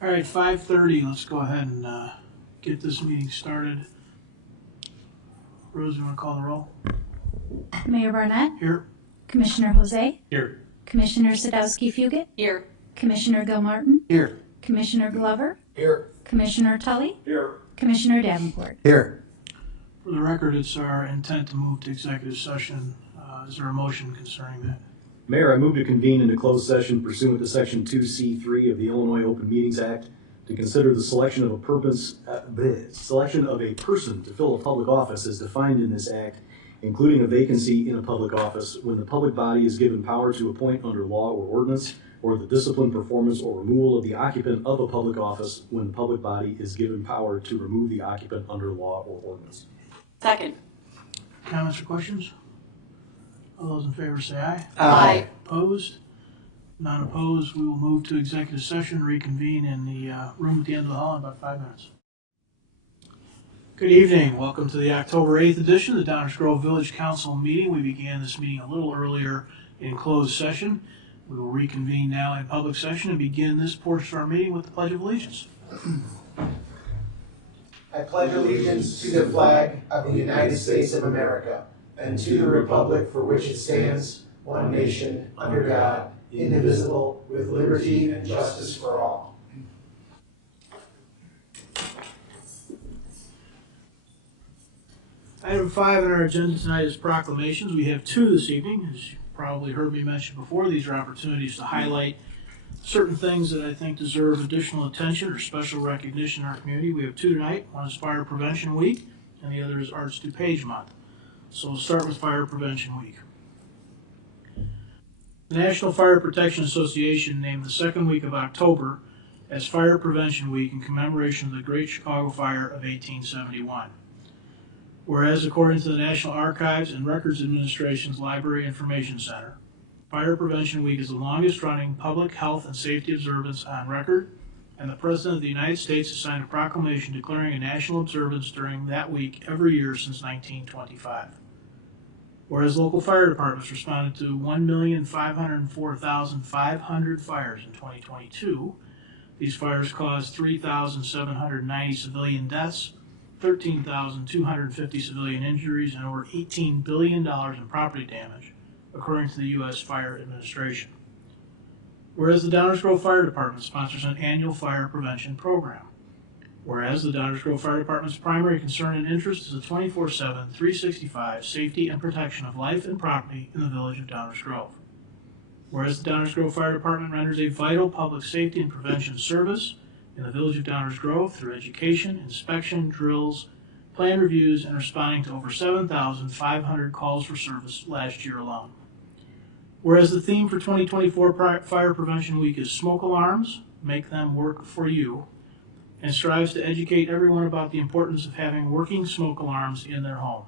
All right, 5:30, let's go ahead and get this meeting started. Rose, you want to call the roll? Mayor Barnett, Here. Commissioner Jose, Here. Commissioner Sadowski-Fugit, Here. Commissioner Gilmartin, Here. Commissioner Glover, Here. Commissioner Tully, Here. Commissioner Davenport. Here. For the record, it's our intent to move to executive session. Is there a motion concerning that? Mayor, I move to convene into closed session pursuant to Section 2C3 of the Illinois Open Meetings Act to consider the selection of a person to fill a public office as defined in this act, including a vacancy in a public office when the public body is given power to appoint under law or ordinance, or the discipline, performance, or removal of the occupant of a public office when the public body is given power to remove the occupant under law or ordinance. Second. Comments or questions? All those in favor say aye. Aye. Opposed? None opposed. We will move to executive session, reconvene in the room at the end of the hall in about 5 minutes. Good evening. Welcome to the October 8th edition of the Downers Grove Village Council meeting. We began this meeting a little earlier in closed session. We will reconvene now in public session and begin this portion of our meeting with the Pledge of Allegiance. I pledge allegiance to the flag of the United States of America and to the republic for which it stands, one nation, under God, indivisible, with liberty and justice for all. Item 5 on our agenda tonight is proclamations. We have 2 this evening. As you probably heard me mention before, these are opportunities to highlight certain things that I think deserve additional attention or special recognition in our community. We have 2 tonight. One is Fire Prevention Week, and the other is Arts DuPage Month. So we'll start with Fire Prevention Week. The National Fire Protection Association named the second week of October as Fire Prevention Week in commemoration of the Great Chicago Fire of 1871. Whereas, according to the National Archives and Records Administration's Library Information Center, Fire Prevention Week is the longest-running public health and safety observance on record, and the President of the United States has signed a proclamation declaring a national observance during that week every year since 1925. Whereas local fire departments responded to 1,504,500 fires in 2022, these fires caused 3,790 civilian deaths, 13,250 civilian injuries, and over $18 billion in property damage, according to the U.S. Fire Administration. Whereas the Downers Grove Fire Department sponsors an annual fire prevention program. Whereas the Downers Grove Fire Department's primary concern and interest is the 24/7, 365 safety and protection of life and property in the village of Downers Grove. Whereas the Downers Grove Fire Department renders a vital public safety and prevention service in the village of Downers Grove through education, inspection, drills, plan reviews, and responding to over 7,500 calls for service last year alone. Whereas the theme for 2024 Fire Prevention Week is Smoke Alarms, Make Them Work For You, and strives to educate everyone about the importance of having working smoke alarms in their home.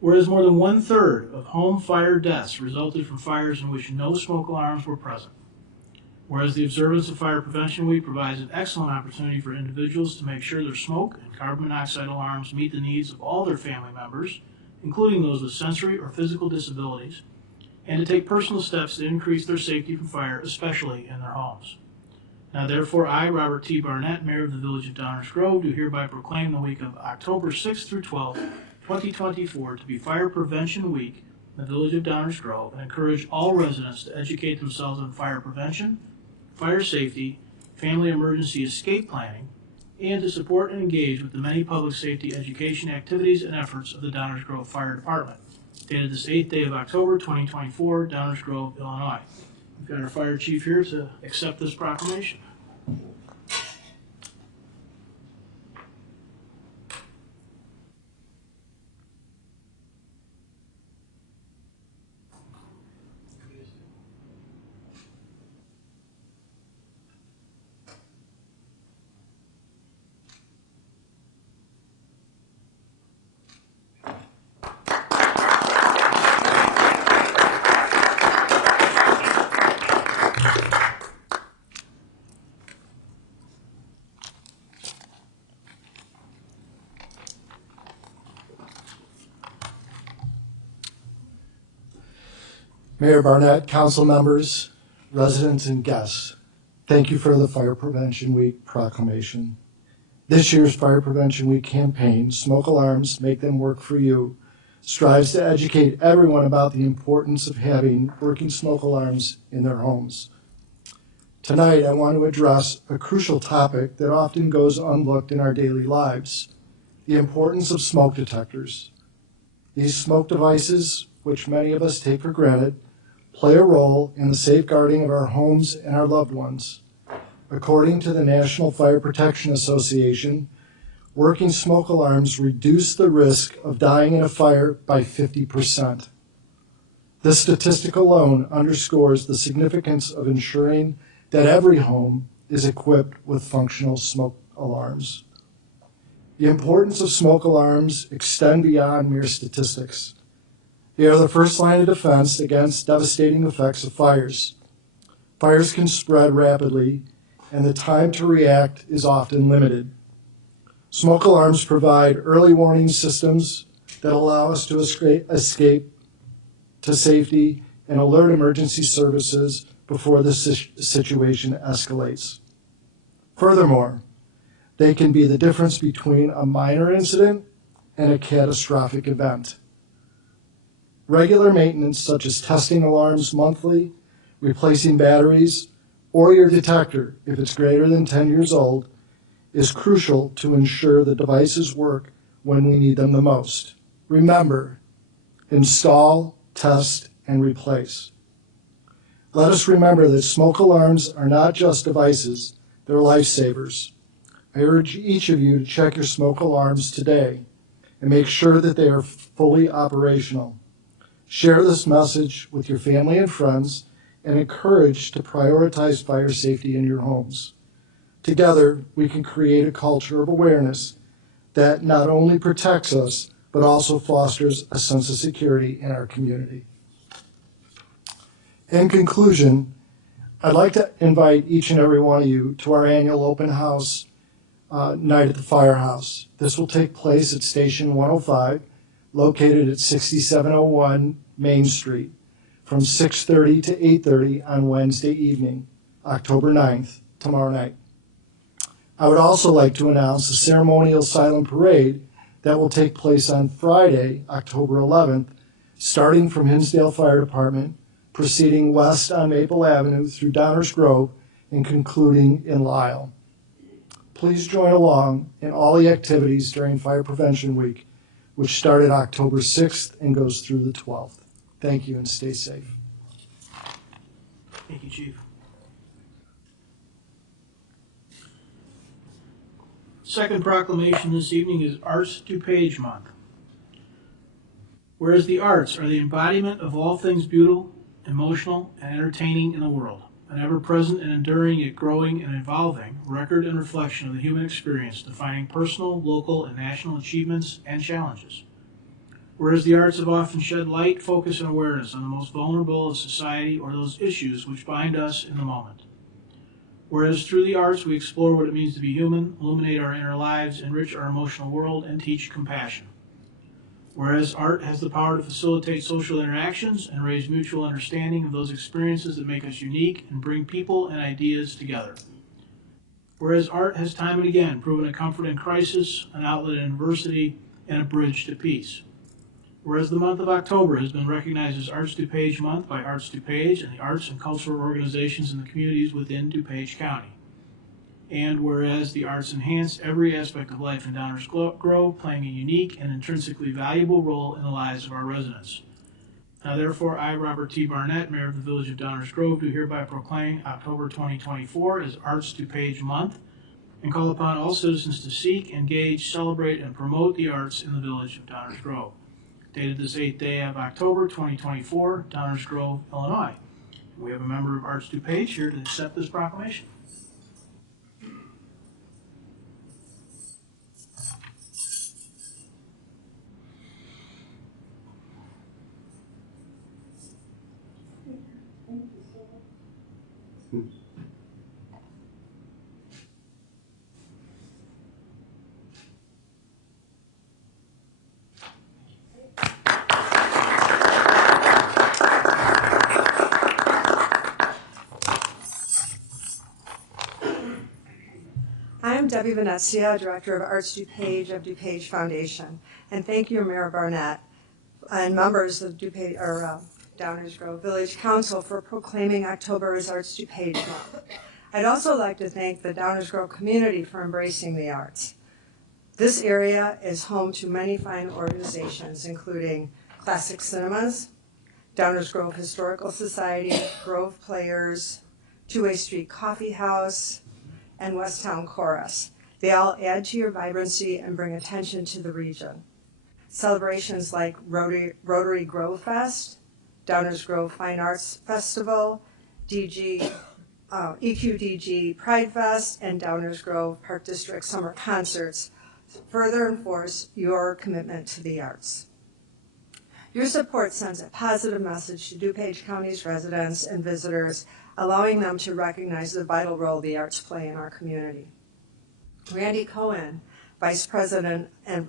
Whereas more than 1/3 of home fire deaths resulted from fires in which no smoke alarms were present. Whereas the observance of Fire Prevention Week provides an excellent opportunity for individuals to make sure their smoke and carbon monoxide alarms meet the needs of all their family members, including those with sensory or physical disabilities, and to take personal steps to increase their safety from fire, especially in their homes. Now therefore, I, Robert T. Barnett, Mayor of the Village of Downers Grove, do hereby proclaim the week of October 6th through 12th, 2024 to be Fire Prevention Week in the Village of Downers Grove, and encourage all residents to educate themselves on fire prevention, fire safety, family emergency escape planning, and to support and engage with the many public safety education activities and efforts of the Downers Grove Fire Department. Dated this 8th day of October, 2024, Downers Grove, Illinois. We've got our fire chief here to accept this proclamation. Mayor Barnett, council members, residents, and guests, Thank you for the Fire Prevention Week proclamation. This year's Fire Prevention Week campaign, Smoke Alarms, Make Them Work for You, strives to educate everyone about the importance of having working smoke alarms in their homes. Tonight, I want to address a crucial topic that often goes unlooked in our daily lives, the importance of smoke detectors. These smoke devices, which many of us take for granted, play a role in the safeguarding of our homes and our loved ones. According to the National Fire Protection Association, working smoke alarms reduce the risk of dying in a fire by 50%. This statistic alone underscores the significance of ensuring that every home is equipped with functional smoke alarms. The importance of smoke alarms extend beyond mere statistics. They are the first line of defense against devastating effects of fires. Fires can spread rapidly, and the time to react is often limited. Smoke alarms provide early warning systems that allow us to escape to safety and alert emergency services before the situation escalates. Furthermore, they can be the difference between a minor incident and a catastrophic event. Regular maintenance, such as testing alarms monthly, replacing batteries, or your detector, if it's greater than 10 years old, is crucial to ensure the devices work when we need them the most. Remember, install, test, and replace. Let us remember that smoke alarms are not just devices, they're lifesavers. I urge each of you to check your smoke alarms today and make sure that they are fully operational. Share this message with your family and friends and encourage to prioritize fire safety in your homes. Together, we can create a culture of awareness that not only protects us, but also fosters a sense of security in our community. In conclusion, I'd like to invite each and every one of you to our annual open house night at the firehouse. This will take place at Station 105, located at 6701 Main Street, from 6:30 to 8:30 on Wednesday evening, October 9th, tomorrow night. I would also like to announce a ceremonial silent parade that will take place on Friday, October 11th, starting from Hinsdale Fire Department, proceeding west on Maple Avenue through Downers Grove, and concluding in Lisle. Please join along in all the activities during Fire Prevention Week, which started October 6th and goes through the 12th. Thank you and stay safe. Thank you, Chief. Second proclamation this evening is Arts DuPage Month. Whereas the arts are the embodiment of all things beautiful, emotional, and entertaining in the world, an ever-present and enduring yet growing and evolving record and reflection of the human experience, defining personal, local, and national achievements and challenges. Whereas the arts have often shed light, focus, and awareness on the most vulnerable of society or those issues which bind us in the moment. Whereas through the arts we explore what it means to be human, illuminate our inner lives, enrich our emotional world, and teach compassion. Whereas art has the power to facilitate social interactions and raise mutual understanding of those experiences that make us unique and bring people and ideas together. Whereas art has time and again proven a comfort in crisis, an outlet in adversity, and a bridge to peace. Whereas the month of October has been recognized as Arts DuPage Month by Arts DuPage and the arts and cultural organizations in the communities within DuPage County. And whereas the arts enhance every aspect of life in Downers Grove, playing a unique and intrinsically valuable role in the lives of our residents. Now therefore, I, Robert T. Barnett, Mayor of the Village of Downers Grove, do hereby proclaim October 2024 as Arts DuPage Month and call upon all citizens to seek, engage, celebrate, and promote the arts in the Village of Downers Grove. Dated this 8th day of October 2024, Downers Grove, Illinois. We have a member of Arts DuPage here to accept this proclamation. I am Debbie Venezia, Director of Arts DuPage of DuPage Foundation, and thank you, Mayor Barnett, and members of Downers Grove Village Council for proclaiming October as Arts DuPage Month. I'd also like to thank the Downers Grove community for embracing the arts. This area is home to many fine organizations, including Classic Cinemas, Downers Grove Historical Society, Grove Players, Two-Way Street Coffee House, and Westtown Chorus. They all add to your vibrancy and bring attention to the region. Celebrations like Rotary Grove Fest, Downers Grove Fine Arts Festival, EQDG Pride Fest, and Downers Grove Park District Summer Concerts further enforce your commitment to the arts. Your support sends a positive message to DuPage County's residents and visitors, allowing them to recognize the vital role the arts play in our community. Randy Cohen, Vice President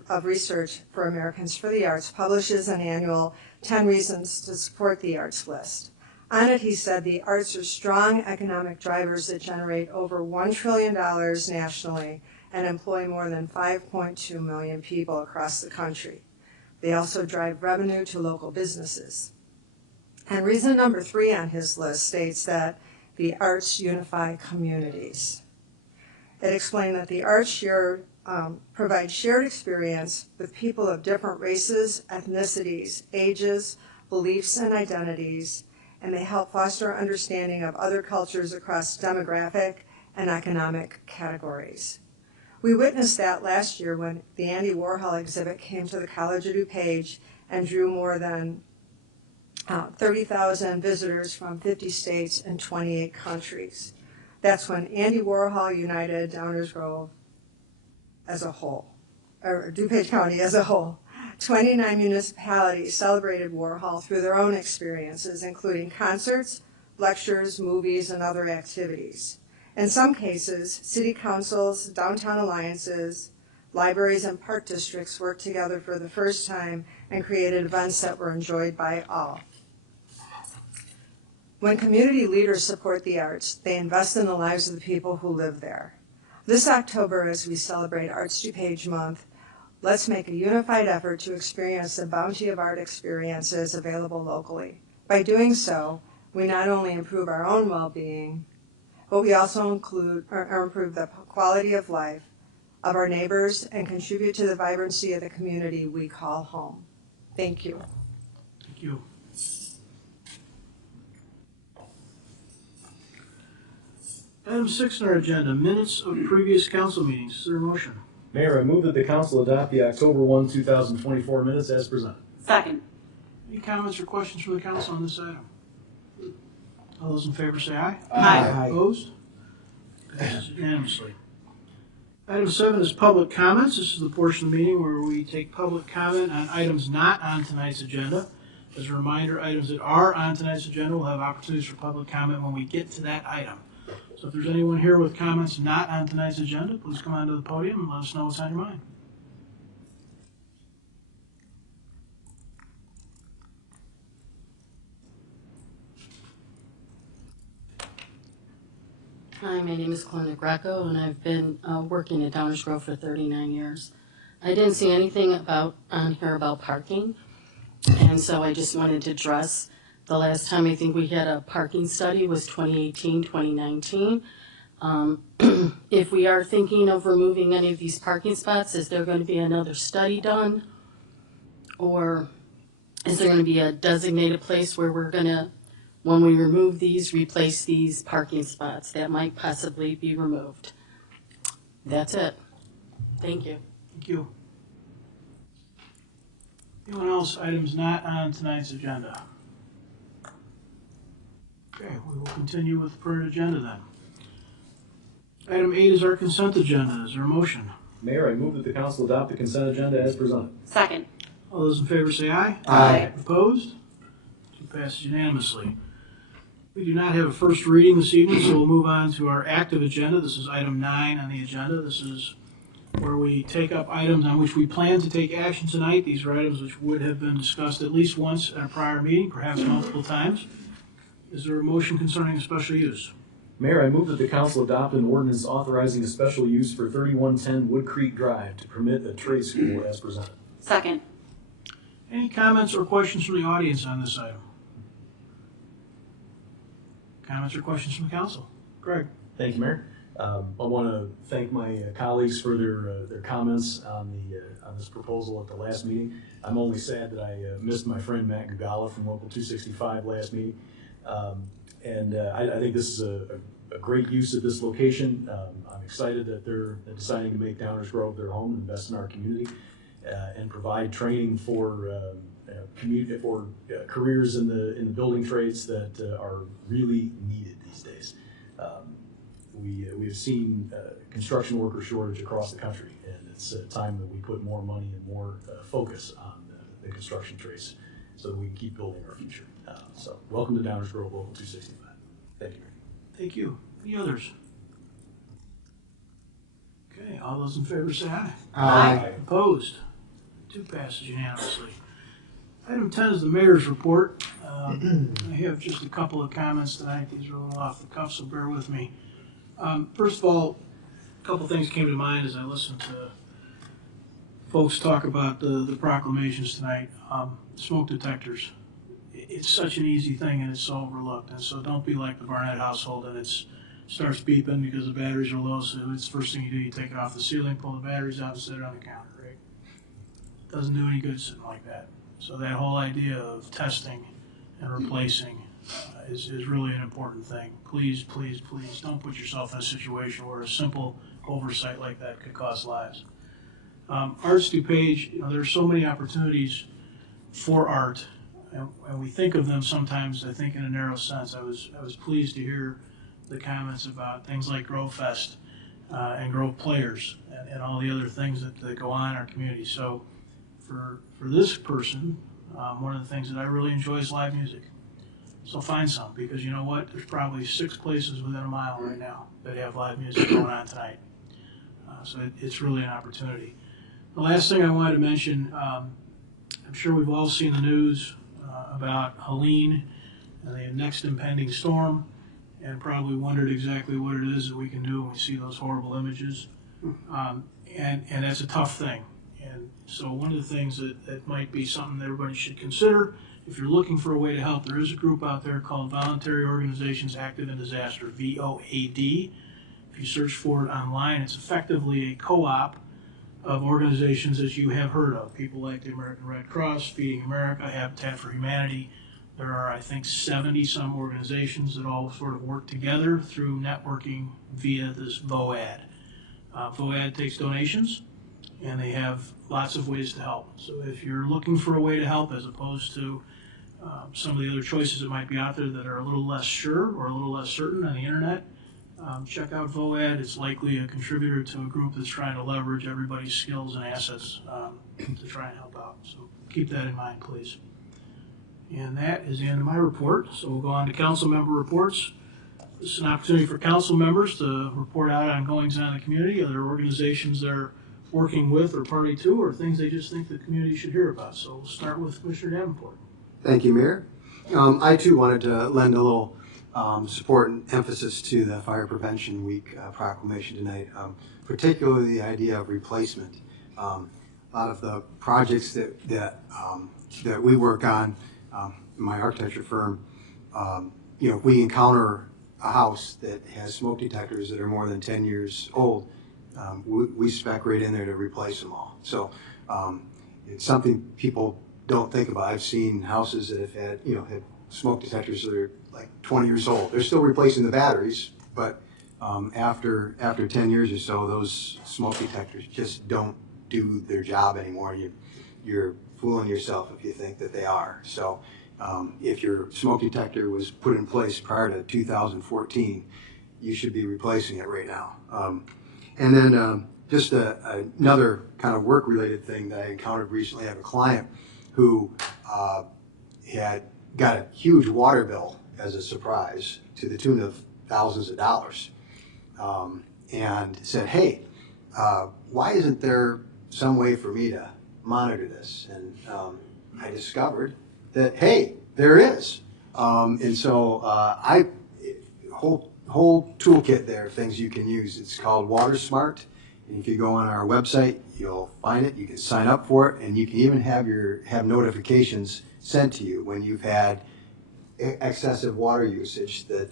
of Research for Americans for the Arts, publishes an annual 10 Reasons to Support the Arts list. On it, he said the arts are strong economic drivers that generate over $1 trillion nationally and employ more than 5.2 million people across the country. They also drive revenue to local businesses. And reason number 3 on his list states that the arts unify communities. It explained that the arts provide shared experience with people of different races, ethnicities, ages, beliefs, and identities, and they help foster understanding of other cultures across demographic and economic categories. We witnessed that last year when the Andy Warhol exhibit came to the College of DuPage and drew more than 30,000 visitors from 50 states and 28 countries. That's when Andy Warhol united Downers Grove as a whole, or DuPage County as a whole. 29 municipalities celebrated Warhol through their own experiences, including concerts, lectures, movies, and other activities. In some cases, city councils, downtown alliances, libraries, and park districts worked together for the first time and created events that were enjoyed by all. When community leaders support the arts, they invest in the lives of the people who live there. This October, as we celebrate Arts DuPage Month, let's make a unified effort to experience the bounty of art experiences available locally. By doing so, we not only improve our own well-being, but we also improve the quality of life of our neighbors and contribute to the vibrancy of the community we call home. Thank you. Thank you. Item 6 on our agenda, minutes of previous council meetings. Is there a motion? Mayor, I move that the council adopt the October 1, 2024 minutes as presented. Second. Any comments or questions from the council on this item? All those in favor say aye. Aye. Opposed? Passes unanimously. Item 7 is public comments. This is the portion of the meeting where we take public comment on items not on tonight's agenda. As a reminder, items that are on tonight's agenda will have opportunities for public comment when we get to that item. So if there's anyone here with comments not on tonight's agenda, please come onto the podium and let us know what's on your mind. Hi, my name is Glenda Greco, and I've been working at Downers Grove for 39 years. I didn't see anything on here about parking, and so I just wanted to address the last time I think we had a parking study was 2018, 2019. If we are thinking of removing any of these parking spots, is there going to be another study done? Or is there going to be a designated place where we're going to, when we remove these, replace these parking spots that might possibly be removed? That's it. Thank you. Thank you. Anyone else, items not on tonight's agenda? Okay, we will continue with the current agenda then. Item 8 is our consent agenda. Is there a motion? Mayor, I move that the council adopt the consent agenda as presented. Second. All those in favor say aye. Aye. Opposed? It passes unanimously. We do not have a first reading this evening, so we'll move on to our active agenda. This is item 9 on the agenda. This is where we take up items on which we plan to take action tonight. These are items which would have been discussed at least once at a prior meeting, perhaps multiple times. Is there a motion concerning a special use? Mayor, I move that the council adopt an ordinance authorizing a special use for 3110 Wood Creek Drive to permit a trade school as presented. Second. Any comments or questions from the audience on this item? Comments or questions from the council? Greg? Thank you, Mayor. I want to thank my colleagues for their comments on this proposal at the last meeting. I'm only sad that I missed my friend Matt Gugala from Local 265 last meeting. I think this is a great use of this location. I'm excited that they're deciding to make Downers Grove their home, invest in our community, and provide training for careers in the building trades that are really needed these days. We have seen construction worker shortage across the country, and it's time that we put more money and more focus on the construction trades so that we can keep building our future. So welcome to Downers Grove Local 265. Thank you, Mayor. Thank you. Any others? Okay, all those in favor say aye. Aye. Opposed? 2 passes unanimously. Item 10 is the mayor's report. I have just a couple of comments tonight. These are a little off the cuff, so bear with me. First of all, a couple things came to mind as I listened to folks talk about the proclamations tonight. Smoke detectors. It's such an easy thing and it's so overlooked. And so don't be like the Barnett household and it starts beeping because the batteries are low. So it's the first thing you do, you take it off the ceiling, pull the batteries out and set it on the counter, right? Doesn't do any good sitting like that. So that whole idea of testing and replacing is really an important thing. Please, please, please don't put yourself in a situation where a simple oversight like that could cost lives. Arts DuPage, there are so many opportunities for art, and we think of them sometimes, I think, in a narrow sense. I was pleased to hear the comments about things like Grove Fest and Grove Players and all the other things that go on in our community. So for this person, one of the things that I really enjoy is live music. So find some, because you know what? There's probably 6 places within a mile right now that have live music going on tonight. So it's really an opportunity. The last thing I wanted to mention, I'm sure we've all seen the news about Helene and the next impending storm, and probably wondered exactly what it is that we can do when we see those horrible images. And that's a tough thing. And so one of the things that might be something that everybody should consider, if you're looking for a way to help, there is a group out there called Voluntary Organizations Active in Disaster, VOAD. If you search for it online, it's effectively a co-op of organizations that you have heard of. People like the American Red Cross, Feeding America, Habitat for Humanity. There are, I think, 70-some organizations that all sort of work together through networking via this VOAD. VOAD takes donations, and they have lots of ways to help. So if you're looking for a way to help as opposed to some of the other choices that might be out there that are a little less sure or a little less certain on the internet, check out VOAD. It's likely a contributor to a group that's trying to leverage everybody's skills and assets to try and help out. So keep that in mind, please. And that is the end of my report. So we'll go on to council member reports. This is an opportunity for council members to report out on goings on in the community, other organizations they're working with or party to, or things they just think the community should hear about. So we'll start with Commissioner Davenport. Thank you, Mayor. I too wanted to lend a little support and emphasis to the Fire Prevention Week proclamation tonight, particularly the idea of replacement. A lot of the projects that we work on in my architecture firm, if we encounter a house that has smoke detectors that are more than 10 years old, we spec right in there to replace them all. So it's something people don't think about. I've seen houses that have had smoke detectors that are like 20 years old. They're still replacing the batteries, but after 10 years or so, those smoke detectors just don't do their job anymore. You're fooling yourself if you think that they are. So if your smoke detector was put in place prior to 2014, you should be replacing it right now. And then just another kind of work-related thing that I encountered recently. I have a client who had got a huge water bill as a surprise to the tune of thousands of dollars, and said, hey, why isn't there some way for me to monitor this? And I discovered that, hey, there is. And so whole toolkit there of things you can use. It's called Water Smart. And if you go on our website, you'll find it. You can sign up for it, and you can even have notifications sent to you when you've had excessive water usage that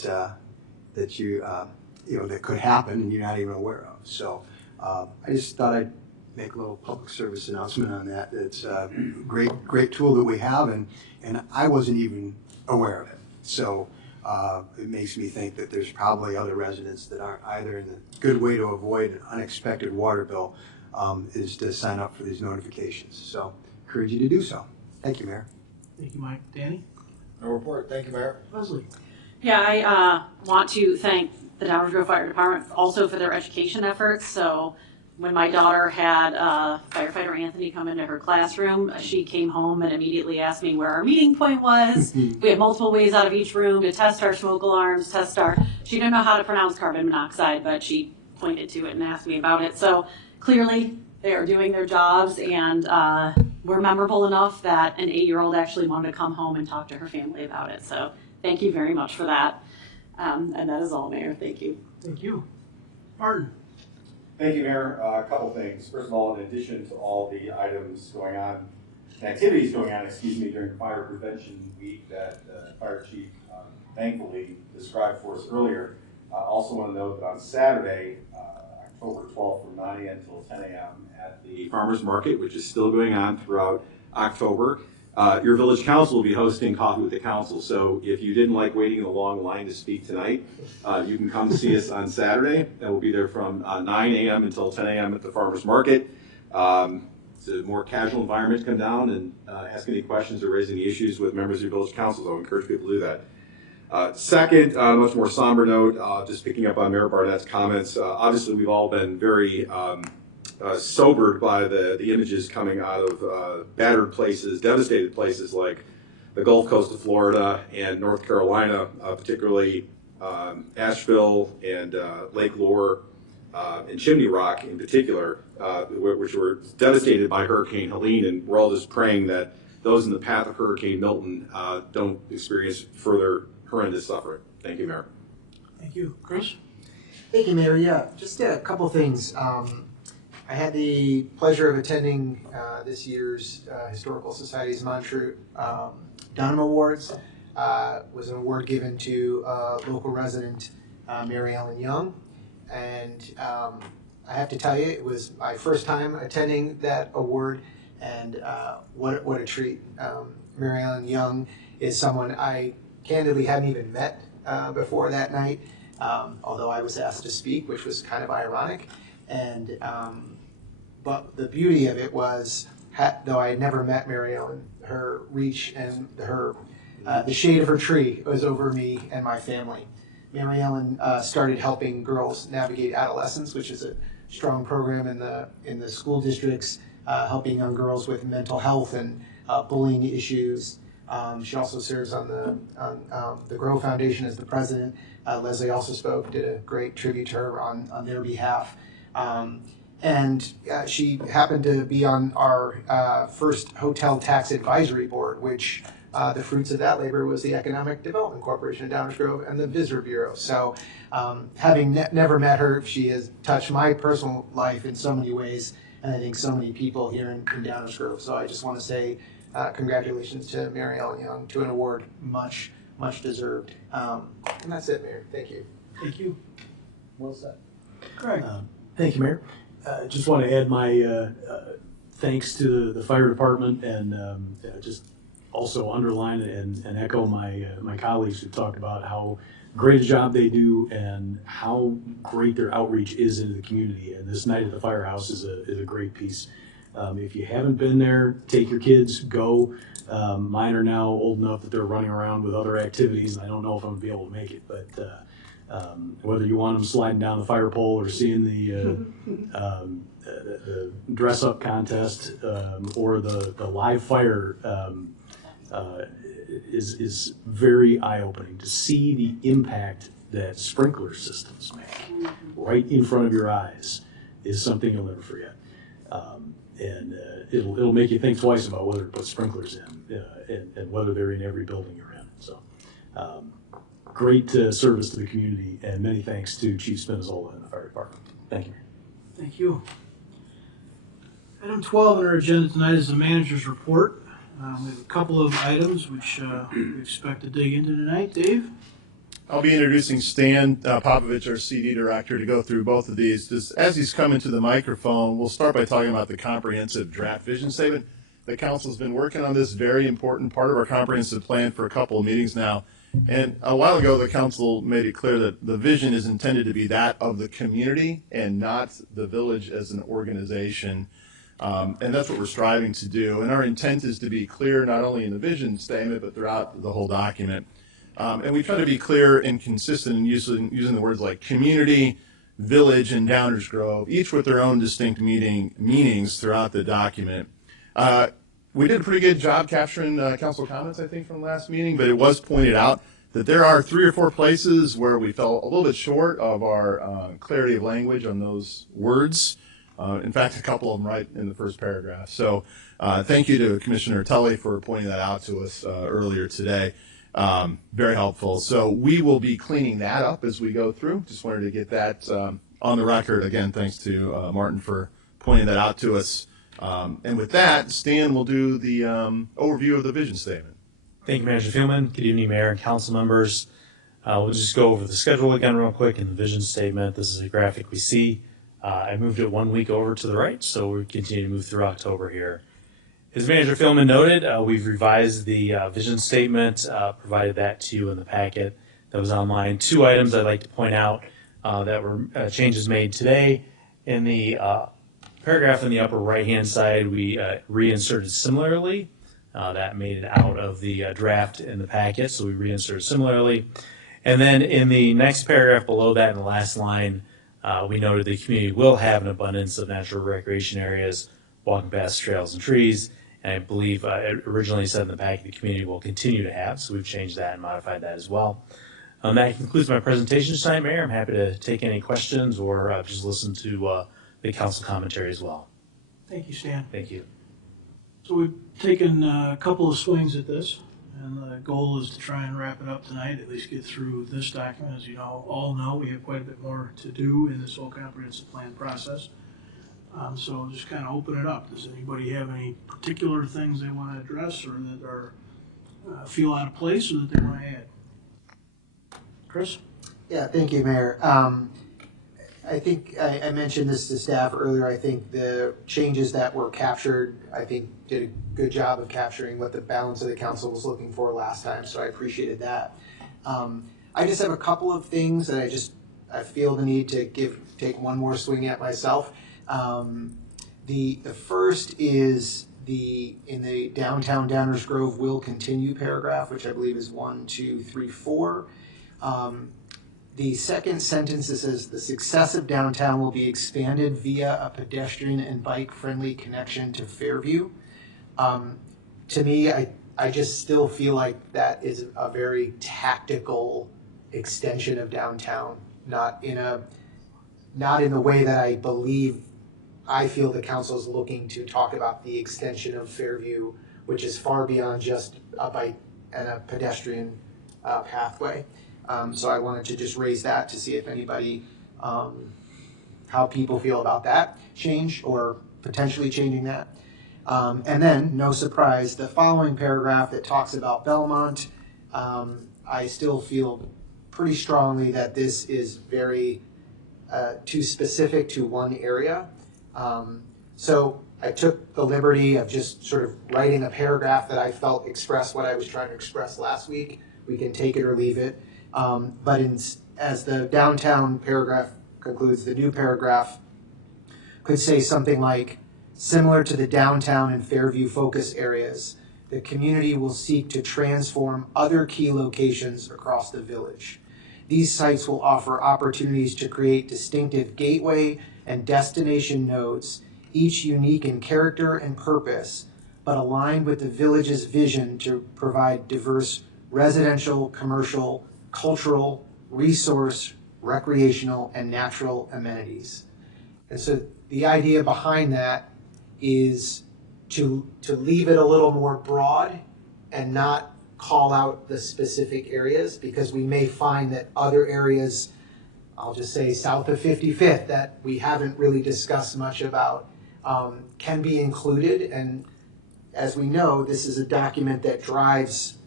that could happen and you're not even aware of. So I just thought I'd make a little public service announcement on that. It's a great tool that we have, and I wasn't even aware of it. So it makes me think that there's probably other residents that aren't either. And the good way to avoid an unexpected water bill is to sign up for these notifications. So encourage you to do so. Thank you, Mayor. Thank you, Mike. Danny? No report. Thank you, Mayor. Leslie? Yeah, I want to thank the Downers Grove Fire Department also for their education efforts. So when my daughter had firefighter Anthony come into her classroom, she came home and immediately asked me where our meeting point was. We had multiple ways out of each room to test our smoke alarms, she didn't know how to pronounce carbon monoxide, but she pointed to it and asked me about it. So clearly they are doing their jobs, and we're memorable enough that an 8-year-old actually wanted to come home and talk to her family about it. So thank you very much for that. And that is all, Mayor. Thank you. Thank you. Martin? Thank you, Mayor. A couple things. First of all, in addition to all the items going on, activities going on, during Fire Prevention Week that Fire Chief thankfully described for us earlier, I also want to note that on Saturday, October 12th from 9 a.m. until 10 a.m. at the Farmers Market, which is still going on throughout October, your village council will be hosting Coffee with the Council. So if you didn't like waiting in a long line to speak tonight, you can come see us on Saturday. And we'll be there from 9 a.m. until 10 a.m. at the Farmers Market. It's a more casual environment to come down and ask any questions or raise any issues with members of your village council. So I encourage people to do that. Second, much more somber note, just picking up on Mayor Barnett's comments. Obviously, we've all been very sobered by the images coming out of battered places, devastated places like the Gulf Coast of Florida and North Carolina, particularly Asheville and Lake Lure and Chimney Rock in particular, which were devastated by Hurricane Helene. And we're all just praying that those in the path of Hurricane Milton don't experience further horrendous suffering. Thank you, Mayor. Thank you. Chris? Thank you, Mayor. Yeah, just a couple things. I had the pleasure of attending this year's Historical Society's Montreux Dunham Awards. Was an award given to local resident Mary Ellen Young. And I have to tell you, it was my first time attending that award, and what a treat. Mary Ellen Young is someone I candidly hadn't even met before that night, although I was asked to speak, which was kind of ironic. And but the beauty of it was, though I had never met Mary Ellen, her reach and the shade of her tree was over me and my family. Mary Ellen started helping girls navigate adolescence, which is a strong program in the school districts, helping young girls with mental health and bullying issues. She also serves on the Grow Foundation as the president. Leslie also spoke, did a great tribute to her on their behalf. And she happened to be on our first hotel tax advisory board, which the fruits of that labor was the Economic Development Corporation of Downers Grove and the Visitor Bureau. So having never met her, she has touched my personal life in so many ways, and I think so many people here in Downers Grove. So I just want to say congratulations to Mary Ellen Young, to an award much deserved. And that's it, Mayor. Thank you. Thank you. Well said. Craig? Thank you, Mayor. Just want to add my thanks to the fire department, and just also underline and echo my colleagues who talked about how great a job they do and how great their outreach is into the community. And this night at the firehouse is a great piece. If you haven't been there, take your kids, go. Mine are now old enough that they're running around with other activities, and I don't know if I'm going to be able to make it, but whether you want them sliding down the fire pole or seeing the dress-up contest or the live fire is very eye-opening. To see the impact that sprinkler systems make right in front of your eyes is something you'll never forget. And it'll make you think twice about whether to put sprinklers in and whether they're in every building you're in. So great service to the community, and many thanks to Chief Spinizzola and the fire department. Thank you. Thank you. Item 12 on our agenda tonight is the manager's report. We have a couple of items which we expect to dig into tonight. Dave? I'll be introducing Stan Popovich, our CD director, to go through both of these. Just as he's coming to the microphone, we'll start by talking about the comprehensive draft vision statement. The council's been working on this very important part of our comprehensive plan for a couple of meetings now. And a while ago, the council made it clear that the vision is intended to be that of the community and not the village as an organization. And that's what we're striving to do. And our intent is to be clear not only in the vision statement, but throughout the whole document. And we try to be clear and consistent in using the words like community, village, and Downers Grove, each with their own distinct meanings throughout the document. We did a pretty good job capturing council comments, I think, from last meeting, but it was pointed out that there are 3 or 4 places where we fell a little bit short of our clarity of language on those words. In fact, a couple of them right in the first paragraph. So thank you to Commissioner Tully for pointing that out to us earlier today. Very helpful. So we will be cleaning that up as we go through. Just wanted to get that on the record. Again, thanks to Martin for pointing that out to us. And with that, Stan will do the overview of the vision statement. Thank you, Manager Thielman. Good evening, Mayor and council members. We'll just go over the schedule again real quick in the vision statement. This is a graphic we see. I moved it 1 week over to the right, so we continue to move through October here. As Manager Thielman noted, we've revised the vision statement, provided that to you in the packet that was online. 2 items I'd like to point out that were changes made today. In the paragraph in the upper right-hand side, we reinserted similarly. That made it out of the draft in the packet, so we reinserted similarly. And then in the next paragraph below that, in the last line, we noted the community will have an abundance of natural recreation areas, walking paths, trails, and trees. And I believe it originally said in the packet the community will continue to have, so we've changed that and modified that as well. That concludes my presentation tonight, Mayor. I'm happy to take any questions or just listen to the council commentary as well. Thank you, Stan. Thank you. So we've taken a couple of swings at this, and the goal is to try and wrap it up tonight, at least get through this document. As you all know, we have quite a bit more to do in this whole comprehensive plan process. So I'll just kind of open it up. Does anybody have any particular things they want to address or that are feel out of place or that they want to add? Chris? Yeah, thank you, Mayor. I think I mentioned this to staff earlier. I think the changes that were captured, I think, did a good job of capturing what the balance of the council was looking for last time, so I appreciated that. I just have a couple of things that I feel the need to take one more swing at myself. The first is in the downtown Downers Grove will continue paragraph, which I believe is 1, 2, 3, 4. The second sentence that says the success of downtown will be expanded via a pedestrian and bike friendly connection to Fairview. To me, I just still feel like that is a very tactical extension of downtown, not in the way that I feel the council is looking to talk about the extension of Fairview, which is far beyond just a bike and a pedestrian pathway. So I wanted to just raise that to see if anybody, how people feel about that change or potentially changing that. And then, no surprise, the following paragraph that talks about Belmont, I still feel pretty strongly that this is very too specific to one area. So I took the liberty of just sort of writing a paragraph that I felt expressed what I was trying to express last week. We can take it or leave it. But as the downtown paragraph concludes, the new paragraph could say something like, similar to the downtown and Fairview focus areas, the community will seek to transform other key locations across the village. These sites will offer opportunities to create distinctive gateway and destination nodes, each unique in character and purpose, but aligned with the village's vision to provide diverse residential, commercial, cultural, resource, recreational, and natural amenities. And so the idea behind that is to leave it a little more broad and not call out the specific areas, because we may find that other areas, I'll just say south of 55th, that we haven't really discussed much about, can be included. And as we know, this is a document that drives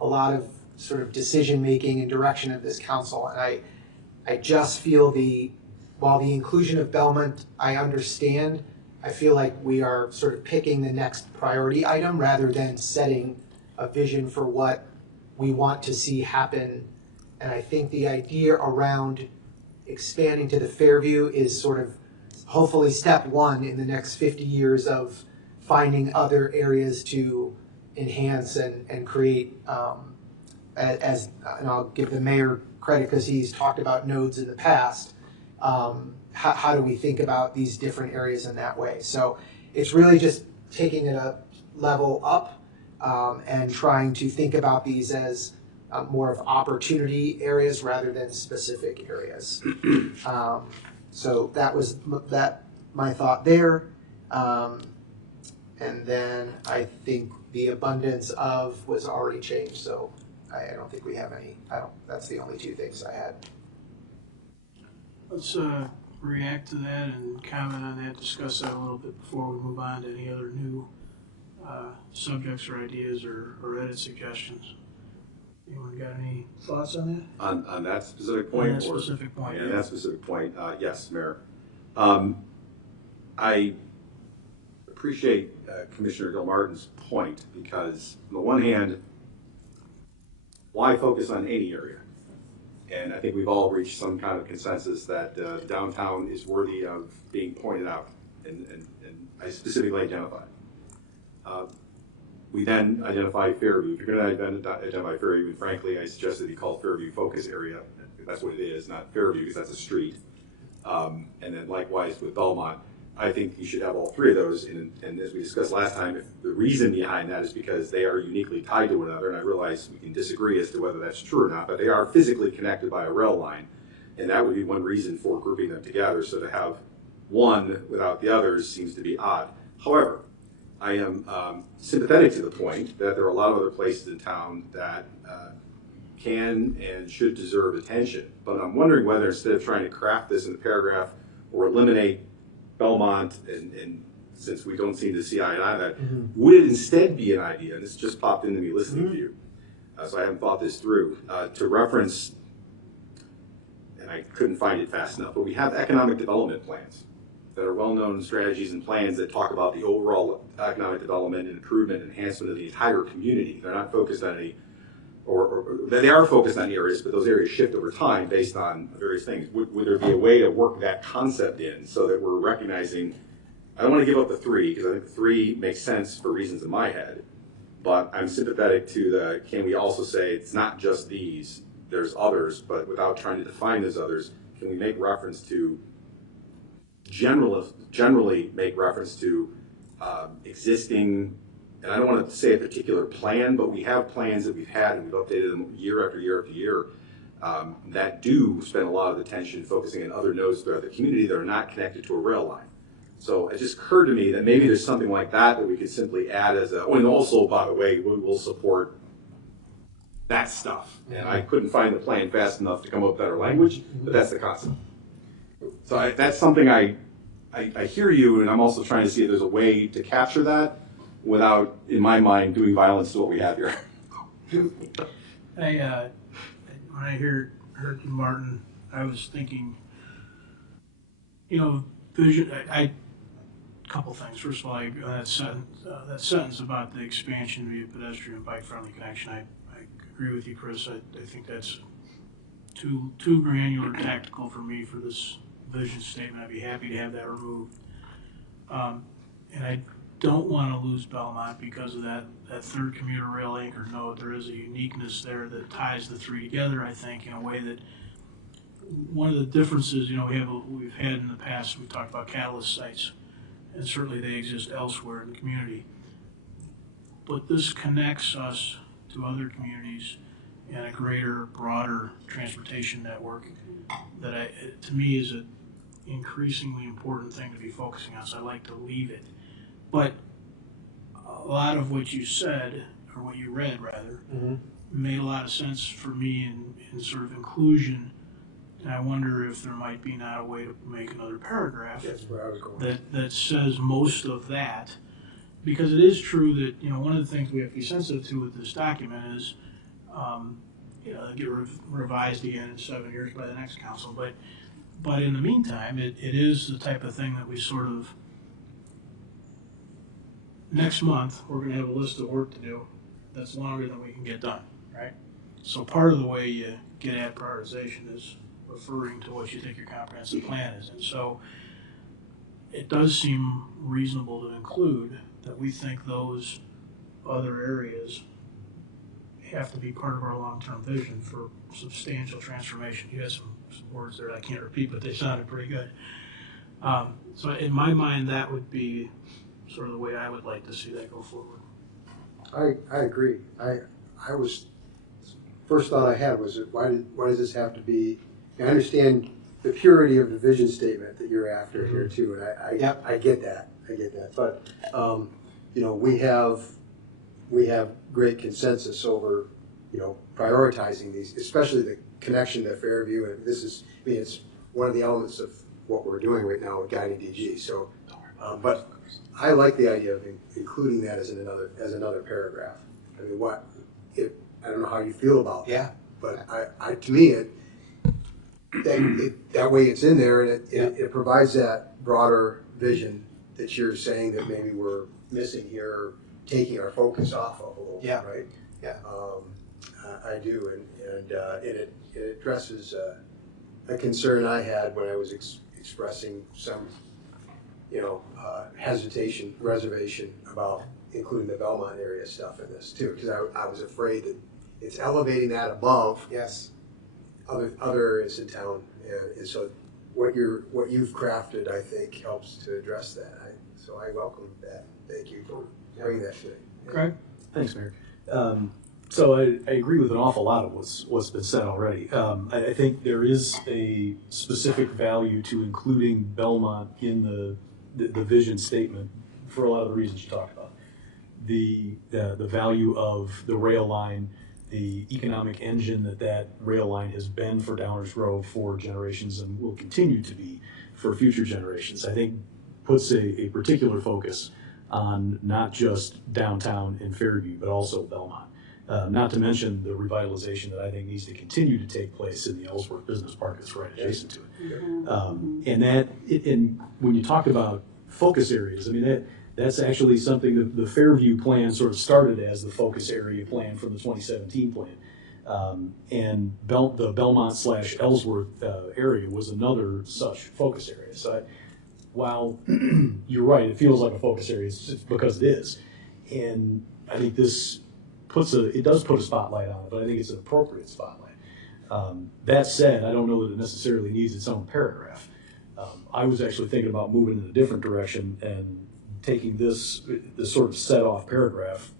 a lot of sort of decision-making and direction of this council. And I just feel while the inclusion of Belmont, I understand, I feel like we are sort of picking the next priority item rather than setting a vision for what we want to see happen. And I think the idea around expanding to the Fairview is sort of hopefully step one in the next 50 years of finding other areas to enhance and create, and I'll give the mayor credit because he's talked about nodes in the past. How do we think about these different areas in that way? So it's really just taking it a level up and trying to think about these as more of opportunity areas rather than specific areas. So that was my thought there. And then I think the abundance of was already changed, so I don't think we have any, that's the only two things I had. Let's react to that and comment on that, discuss that a little bit before we move on to any other new subjects or ideas or edit suggestions. Anyone got any thoughts on that? On that specific point? On that specific point, On yeah. that specific point, yes, Mayor. I appreciate Commissioner Gilmartin's point, because on the one hand, why focus on any area? And I think we've all reached some kind of consensus that downtown is worthy of being pointed out and I specifically identified. We then identify Fairview. If you're going to identify Fairview, and frankly, I suggest that you call Fairview Focus Area. That's what it is, not Fairview, because that's a street. And then likewise with Belmont, I think you should have all three of those. And as we discussed last time, if the reason behind that is because they are uniquely tied to one another, and I realize we can disagree as to whether that's true or not, but they are physically connected by a rail line. And that would be one reason for grouping them together. So to have one without the others seems to be odd. However, I am sympathetic to the point that there are a lot of other places in town that can and should deserve attention. But I'm wondering whether instead of trying to craft this in a paragraph or eliminate Belmont, and since we don't seem to see eye to eye that, would it instead be an idea, and this just popped into me listening to you, so I haven't thought this through, to reference, and I couldn't find it fast enough, but we have economic development plans that are well-known strategies and plans that talk about the overall economic development and improvement and enhancement of the entire community. They're not focused on any, or they are focused on areas, but those areas shift over time based on various things. Would there be a way to work that concept in so that we're recognizing, I don't want to give up the three, because I think the three makes sense for reasons in my head, but I'm sympathetic to the, can we also say it's not just these, there's others, but without trying to define those others, can we make reference to generally make reference to existing, and I don't want to say a particular plan, but we have plans that we've had and we've updated them year after year after year that do spend a lot of attention focusing on other nodes throughout the community that are not connected to a rail line. So it just occurred to me that maybe there's something like that we could simply add as a, oh, and also, by the way, we will support that stuff. And I couldn't find the plan fast enough to come up with better language, but that's the concept. So that's something I hear you, and I'm also trying to see if there's a way to capture that without, in my mind, doing violence to what we have here. When I heard Martin, I was thinking, vision. A couple things. First of all, that sentence about the expansion via pedestrian and bike-friendly connection. I agree with you, Chris. I think that's too granular, tactical for me for this vision statement. I'd be happy to have that removed. And I don't want to lose Belmont because of that third commuter rail anchor node. There is a uniqueness there that ties the three together, I think, in a way that one of the differences, we've had in the past, we've talked about catalyst sites, and certainly they exist elsewhere in the community. But this connects us to other communities and a greater, broader transportation network that to me is an increasingly important thing to be focusing on, so I like to leave it. But a lot of what you said or what you read rather, Mhm. made a lot of sense for me in sort of inclusion. And I wonder if there might be not a way to make another paragraph That's where I was going. that says most of that. Because it is true that, you know, one of the things we have to be sensitive to with this document is, you know, it'll get revised again in 7 years by the next council. But in the meantime, it is the type of thing that we sort of, next month, we're gonna have a list of work to do that's longer than we can get done, right? So part of the way you get at prioritization is referring to what you think your comprehensive plan is. And so it does seem reasonable to include that we think those other areas have to be part of our long-term vision for substantial transformation. You had some words there that I can't repeat, but they sounded pretty good. So in my mind, that would be sort of the way I would like to see that go forward. I agree. I was, first thought I had was, why does this have to be, I understand the purity of the vision statement that you're after here too, and I get that, but, you know, we have great consensus over, you know, prioritizing these, especially the connection to Fairview, and this is, I mean, it's one of the elements of what we're doing right now with guiding DG, so, but I like the idea of including that as another paragraph. I mean, I don't know how you feel about that, but to me, that way it's in there, and it provides that broader vision that you're saying that maybe we're missing here, taking our focus off of a little bit, right? Yeah. I do, and it addresses a concern I had when I was expressing some, you know, hesitation, reservation about including the Belmont area stuff in this too, because I was afraid that it's elevating that above other areas in town, and so what you've crafted, I think, helps to address that. So I welcome that. Thank you for bringing that today. Craig? Thanks, Mayor. So I agree with an awful lot of what's been said already. I think there is a specific value to including Belmont in the vision statement for a lot of the reasons you talked about. The value of the rail line, the economic engine that rail line has been for Downers Grove for generations and will continue to be for future generations, I think puts a particular focus on not just downtown and Fairview, but also Belmont. Not to mention the revitalization that I think needs to continue to take place in the Ellsworth Business Park that's right adjacent to it. And when you talk about focus areas, I mean, that's actually something that the Fairview plan sort of started as the focus area plan from the 2017 plan. And the Belmont/Ellsworth area was another such focus area. So while you're right, it feels like a focus area, it's because it is. And I think this it does put a spotlight on it, but I think it's an appropriate spotlight. That said, I don't know that it necessarily needs its own paragraph. I was actually thinking about moving in a different direction and taking this sort of set off paragraph,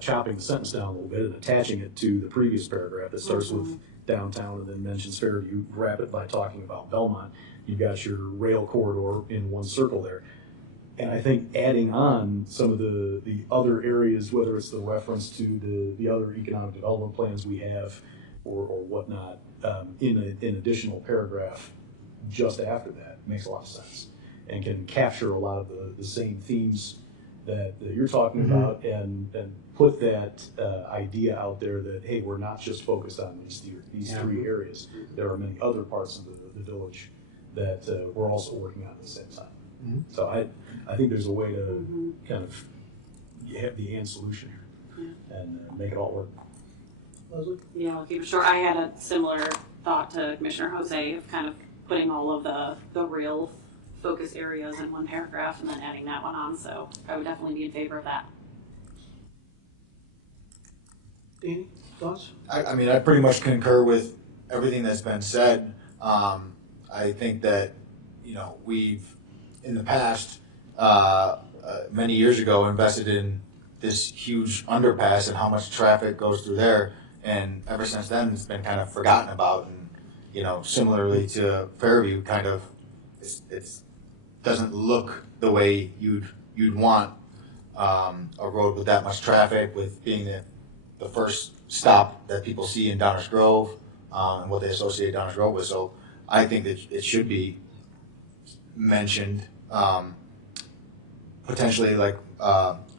chopping the sentence down a little bit and attaching it to the previous paragraph that starts with downtown and then mentions Fairview, wrap it by talking about Belmont. You've got your rail corridor in one circle there. And I think adding on some of the other areas, whether it's the reference to the other economic development plans we have or whatnot, in an additional paragraph just after that makes a lot of sense and can capture a lot of the same themes that you're talking about and put that idea out there that, hey, we're not just focused on these three areas. There are many other parts of the village that we're also working on at the same time. So I think there's a way to kind of have the and solution here and make it all work. Leslie? Yeah, I'll keep it short. I had a similar thought to Commissioner Jose of kind of putting all of the real focus areas in one paragraph and then adding that one on. So I would definitely be in favor of that. Danny, thoughts? I mean, I pretty much concur with everything that's been said. I think that, you know, we've, in the past, many years ago, invested in this huge underpass and how much traffic goes through there. And ever since then, it's been kind of forgotten about. And, you know, similarly to Fairview, kind of, it doesn't look the way you'd want a road with that much traffic, with being the first stop that people see in Downers Grove, and what they associate Downers Grove with. So I think that it should be mentioned, potentially, like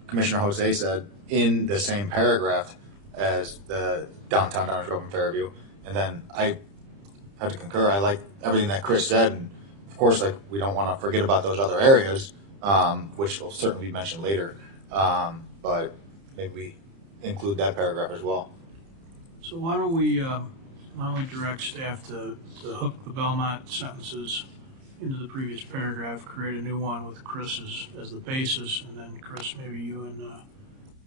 Commissioner Jose said, in the same paragraph as the downtown Downers Grove and Fairview. And then I have to concur. I like everything that Chris said, and of course, like, we don't want to forget about those other areas, which will certainly be mentioned later. But maybe we include that paragraph as well. So why don't we direct staff to hook the Belmont sentences into the previous paragraph, create a new one with Chris as the basis, and then Chris, maybe you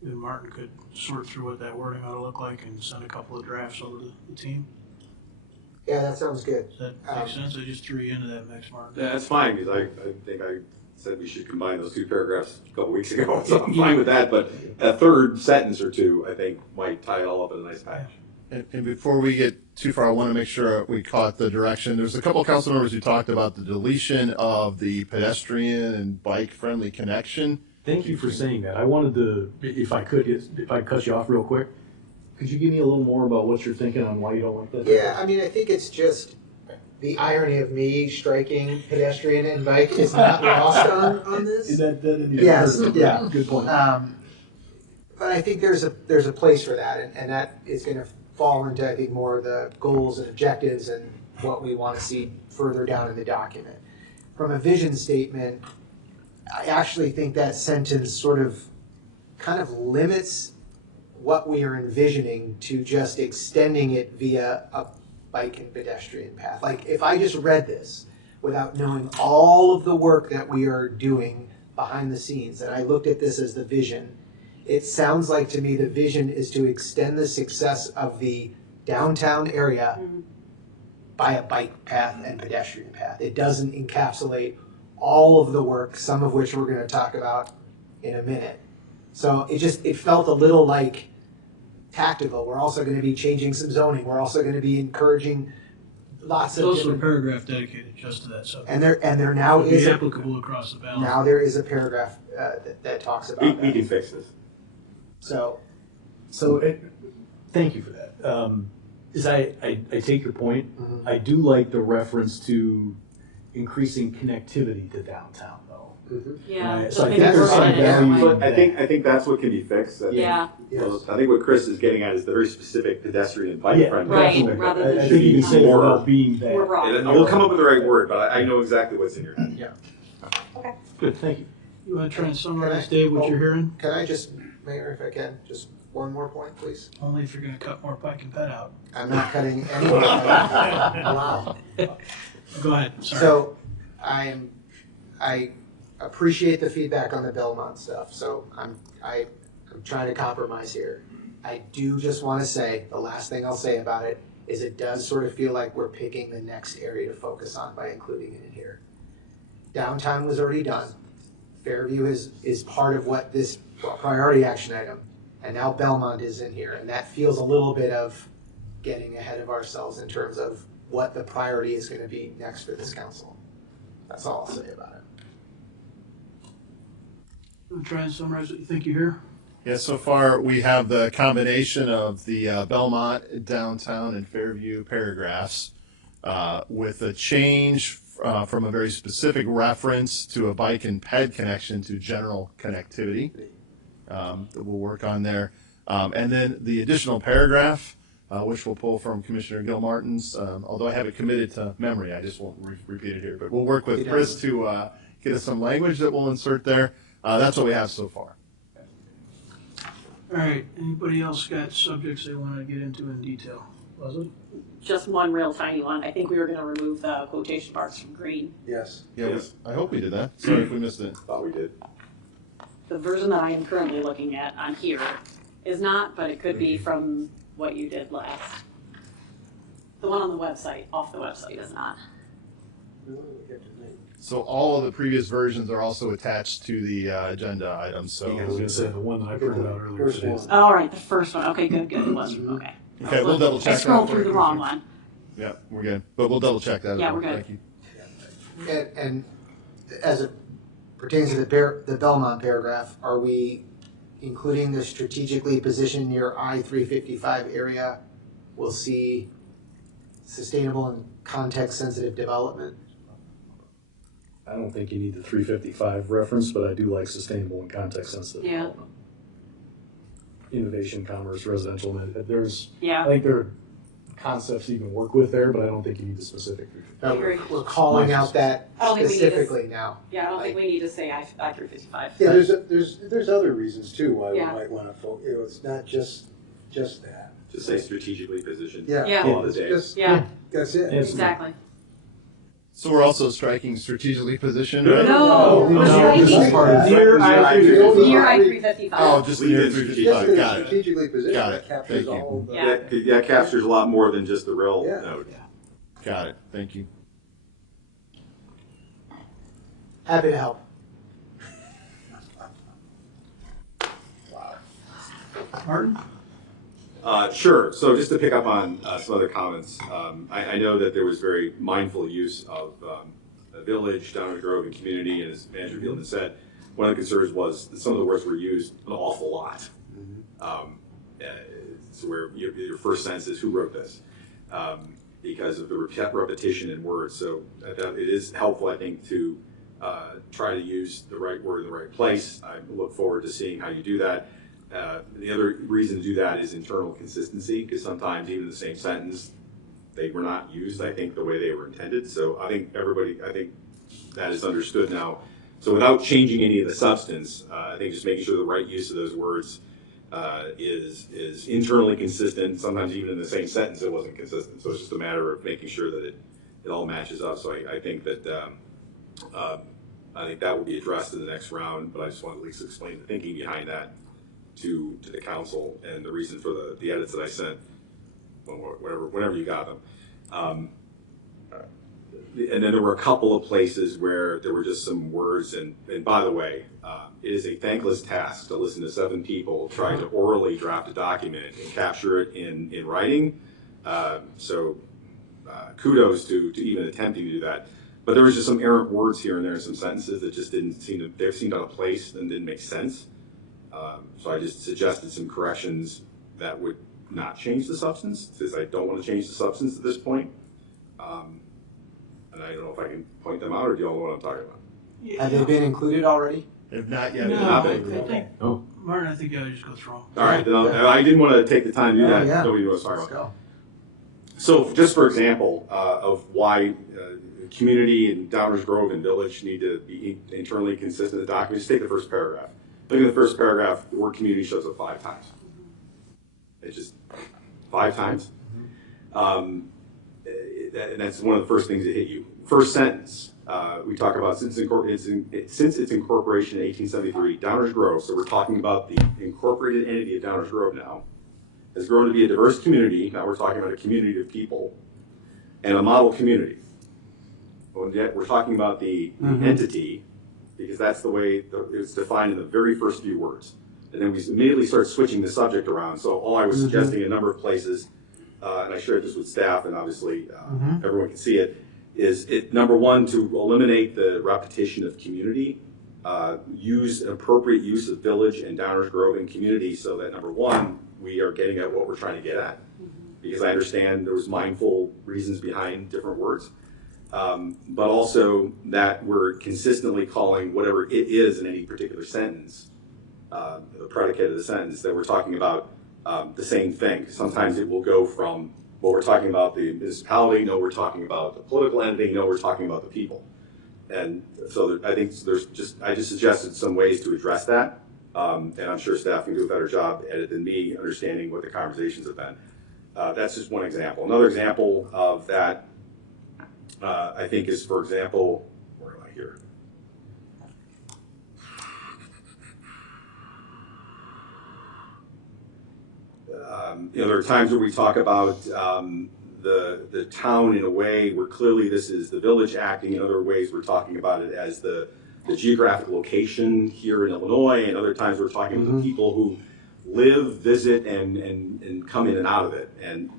and Martin could sort through what that wording ought to look like and send a couple of drafts over to the team. Yeah, that sounds good. Does that make sense? I just threw you into that mix, Martin. Yeah, that's fine, because I think I said we should combine those two paragraphs a couple weeks ago, so I'm fine with that, but a third sentence or two, I think, might tie it all up in a nice package. And before we get too far, I want to make sure we caught the direction. There's a couple of council members who talked about the deletion of the pedestrian and bike-friendly connection. Thank you for saying that. I wanted to, if I could cut you off real quick, could you give me a little more about what you're thinking on why you don't like that? Yeah, I mean, I think it's just the irony of me striking pedestrian and bike is not lost on this. Is that Yes, yeah. Good point. But I think there's a place for that, and that is going to fall into, I think, more of the goals and objectives and what we want to see further down in the document. From a vision statement, I actually think that sentence sort of kind of limits what we are envisioning to just extending it via a bike and pedestrian path. Like, if I just read this without knowing all of the work that we are doing behind the scenes, and I looked at this as the vision, it sounds like to me the vision is to extend the success of the downtown area by a bike path and pedestrian path. It doesn't encapsulate all of the work, some of which we're going to talk about in a minute. So it felt a little like tactical. We're also going to be changing some zoning. We're also going to be encouraging lots of There's also a different, paragraph dedicated just to that subject. and there now It'll be is applicable across the balance. now there is a paragraph that talks about We that. can fix this. So Thank you for that. I take your point. I do like the reference to increasing connectivity to downtown, though. Yeah. So I maybe think there's we're some on a different value. way. But I think that's what can be fixed. I think, Yeah. well, I think what Chris is getting at is the very specific pedestrian and bike Yeah, friendly. Right, definitely. rather than I think you can say more- without being We're that. wrong. And we'll come up with the right word, but I know exactly what's in your head. Good, thank you. You want to try and summarize, Can I- Dave, what you're hearing? can I just, Mayor, if I can, just one more point, please? Only if you're going to cut more pike and pet out. I'm not cutting anything out. Wow. Go ahead, sorry. So I appreciate the feedback on the Belmont stuff. So I'm trying to compromise here. I do just want to say, the last thing I'll say about it is it does sort of feel like we're picking the next area to focus on by including it in here. Downtown was already done. Fairview is part of what this priority action item, and now Belmont is in here, and that feels a little bit of getting ahead of ourselves in terms of what the priority is going to be next for this council. That's all I'll say about it. Want to try and summarize what you think you hear? Yeah, so far we have the combination of the Belmont, downtown, and Fairview paragraphs with a change from a very specific reference to a bike and ped connection to general connectivity that we'll work on there. And then the additional paragraph, which we'll pull from Commissioner Gilmartin's, although I have it committed to memory, I just won't repeat it here. But we'll work with Chris to get us some language that we'll insert there. That's what we have so far. All right, anybody else got subjects they want to get into in detail? Leslie? Just one real tiny one. I think we were going to remove the quotation marks from green. Yes. Yeah, I hope we did that. Sorry if we missed it. Thought we did. The version that I am currently looking at on here is not, but it could be from what you did last. The one on the website, off the website, is not. So all of the previous versions are also attached to the agenda items. So I was going to say the one that I printed out earlier today. Oh, all right, the first one. Okay, good. It was okay. Okay, we'll double check. I scrolled that through for the you. wrong one. Yeah, we're good. But we'll double check that. Yeah, as well. we're good. Thank you. And as a pertains to the Belmont paragraph, are we including the strategically positioned near I-355 area will see sustainable and context-sensitive development? I don't think you need the 355 reference, but I do like sustainable and context-sensitive Yeah. development. Innovation, commerce, residential, there's, Yeah. I think there are concepts you can work with there, but I don't think you need the specific 355. No, agree. we're calling out that I don't think we need to- specifically now. Yeah, I don't think we need to say I-355. Yeah, there's other reasons too why we Yeah. might want to it's not just that. Just say strategically positioned. Yeah. Yeah. Call it a day. Just, Yeah, that's it. exactly. So we're also striking strategically positioned, No. right? No, we're this striking is part of Near I-355. near I-355. Oh, just Leave near it 355, Just got it. strategically positioned, Got that it. captures Thank you. all the. Yeah. That captures a lot more than just the rail Yeah. node. Got it, thank you. Happy to help. Martin? Sure. So just to pick up on some other comments, I know that there was very mindful use of a village, Downers Grove, and community, and as Manager Fieldman said, one of the concerns was that some of the words were used an awful lot. So where your first sense is who wrote this, because of the repetition in words. So it is helpful, I think, to try to use the right word in the right place. I look forward to seeing how you do that. The other reason to do that is internal consistency, because sometimes even the same sentence, they were not used, I think, the way they were intended. So I think that is understood now. So without changing any of the substance, I think just making sure the right use of those words is internally consistent. Sometimes even in the same sentence, it wasn't consistent. So it's just a matter of making sure that it all matches up. So I think that will be addressed in the next round, but I just want to at least explain the thinking behind that to the council and the reason for the edits that I sent, whenever you got them. And then there were a couple of places where there were just some words, and by the way, it is a thankless task to listen to 7 people try to orally draft a document and capture it in writing. So kudos to even attempting to do that. But there was just some errant words here and there in some sentences that just they seemed out of place and didn't make sense. So I just suggested some corrections that would not change the substance, since I don't want to change the substance at this point. And I don't know if I can point them out, or do you all know what I'm talking about? Have they been included already? If not yet. No, not I been. think, Oh. Martin, I think you ought to just go through them. All right, then I didn't want to take the time to do that. Yeah. Nobody knows what I was Let's talking about. go. So just for example of why community and Downers Grove and Village need to be internally consistent in the document, just take the first paragraph. Look at the first paragraph, the word community shows up 5 times. It's just 5 times. And that's one of the first things that hit you. First sentence, we talk about since its incorporation in 1873, Downers Grove, so we're talking about the incorporated entity of Downers Grove now, has grown to be a diverse community. Now we're talking about a community of people and a model community. But yet we're talking about the entity, because that's the way it's defined in the very first few words. And then we immediately start switching the subject around. So all I was suggesting a number of places, and I shared this with staff, and obviously everyone can see it, is number one, to eliminate the repetition of community, use an appropriate use of village and Downers Grove and community, so that number one, we are getting at what we're trying to get at. Because I understand there was mindful reasons behind different words. But also that we're consistently calling whatever it is in any particular sentence, the predicate of the sentence, that we're talking about the same thing. Sometimes it will go from, well, we're talking about the municipality, no, we're talking about the political entity, no, we're talking about the people. And so I think I just suggested some ways to address that. And I'm sure staff can do a better job at it than me, understanding what the conversations have been. That's just one example. Another example of that, I think, is, for example, where am I here? There are times where we talk about the town in a way where clearly this is the village acting. In other ways, we're talking about it as the geographic location here in Illinois, and other times we're talking about the people who live, visit, and come in and out of it. And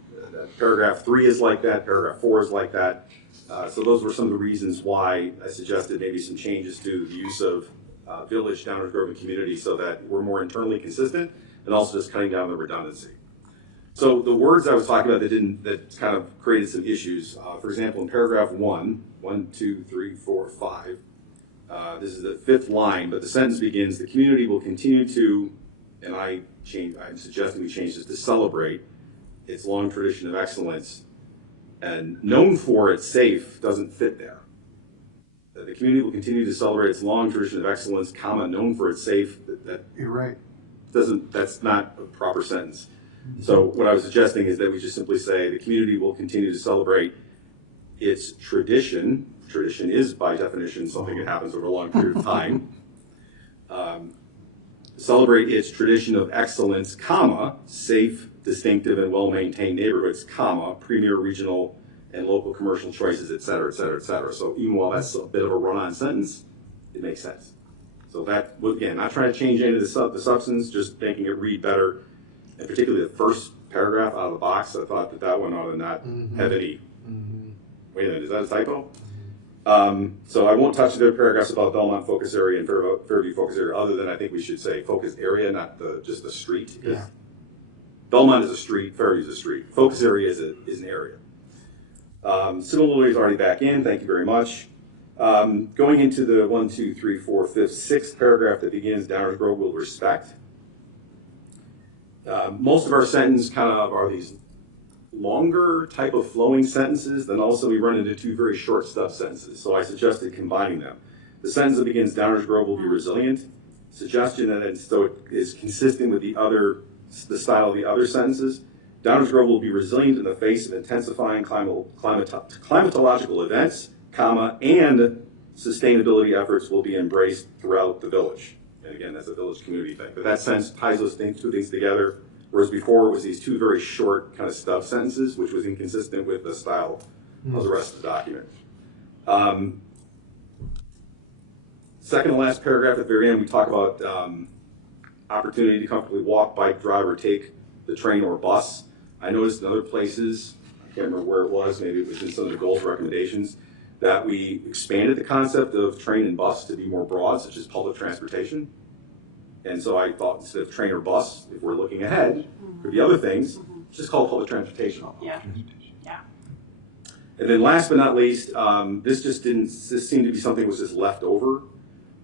paragraph 3 is like that, paragraph 4 is like that. So those were some of the reasons why I suggested maybe some changes to the use of village, Downers Grove, and community so that we're more internally consistent and also just cutting down the redundancy. So the words I was talking about that kind of created some issues. For example, in paragraph 1, 2, 3, 4, 5, this is the 5th line, but the sentence begins, the community will continue to, and I'm suggesting we change this to celebrate its long tradition of excellence, and known for its safe doesn't fit there. The community will continue to celebrate its long tradition of excellence, comma, known for its safe. You're right. That's not a proper sentence. So what I was suggesting is that we just simply say the community will continue to celebrate its tradition. Tradition is by definition something that happens over a long period of time. Celebrate its tradition of excellence, comma, safe, distinctive, and well-maintained neighborhoods, comma, premier regional and local commercial choices, et cetera, et cetera, et cetera. So even while that's a bit of a run-on sentence, it makes sense. So that, again, not trying to change any of the substance, just making it read better. And particularly the first paragraph out of the box, I thought that one ought to not have any. Wait a minute, is that a typo? So I won't touch the other paragraphs about Belmont focus area and Fairview focus area, other than I think we should say focus area, not just the street. Yeah. Belmont is a street, Fairview is a street. Focus area is an area. Similarly is already back in, thank you very much. Going into the 1, 2, 3, 4, 5th, 6th paragraph that begins, Downers Grove will respect. Most of our sentences kind of are these longer type of flowing sentences, then also we run into 2 very short stuff sentences. So I suggested combining them. The sentence that begins, Downers Grove will be resilient. Suggestion that it is consistent with the style of the other sentences. Downers Grove will be resilient in the face of intensifying climatological events, comma, and sustainability efforts will be embraced throughout the village. And again, that's a village community thing. But that sentence ties those 2 things together, whereas before it was these 2 very short kind of stub sentences, which was inconsistent with the style of the rest of the document. Second to last paragraph at the very end, we talk about opportunity to comfortably walk, bike, drive, or take the train or bus. I noticed in other places, I can't remember where it was, maybe it was in some of the goals recommendations, that we expanded the concept of train and bus to be more broad, such as public transportation. And so I thought instead of train or bus, if we're looking ahead, could be other things, just call it public transportation. Yeah. Yeah. And then last but not least, this seemed to be something that was just left over.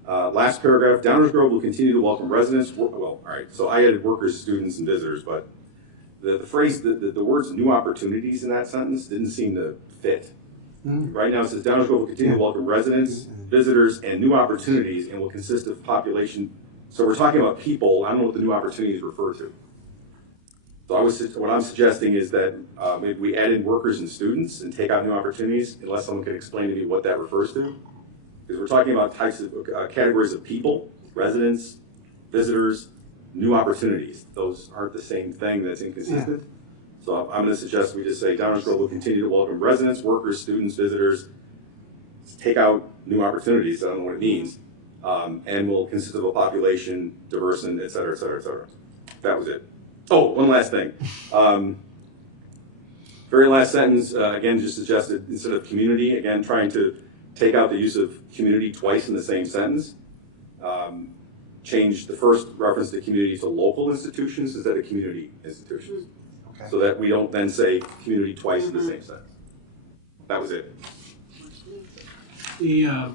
Last paragraph, Downers Grove will continue to welcome residents. Well, all right, so I added workers, students, and visitors, but the phrase, the words new opportunities in that sentence didn't seem to fit. Right now it says Downers Grove will continue to welcome residents, visitors, and new opportunities and will consist of population. So we're talking about people. I don't know what the new opportunities refer to. So what I'm suggesting is that maybe we add in workers and students and take out new opportunities, unless someone can explain to me what that refers to. Because we're talking about types of categories of people, residents, visitors, new opportunities. Those aren't the same thing. That's inconsistent. Yeah. So I'm going to suggest we just say Downers Grove will continue to welcome residents, workers, students, visitors. Take out new opportunities. I don't know what it means. And will consist of a population, diverse, and et cetera, et cetera, et cetera. That was it. Oh, one last thing. Very last sentence, again, just suggested instead of community, again, trying to take out the use of community twice in the same sentence. Change the first reference to community to local institutions instead of community institutions. Okay. So that we don't then say community twice in the same sentence. That was it. Dave,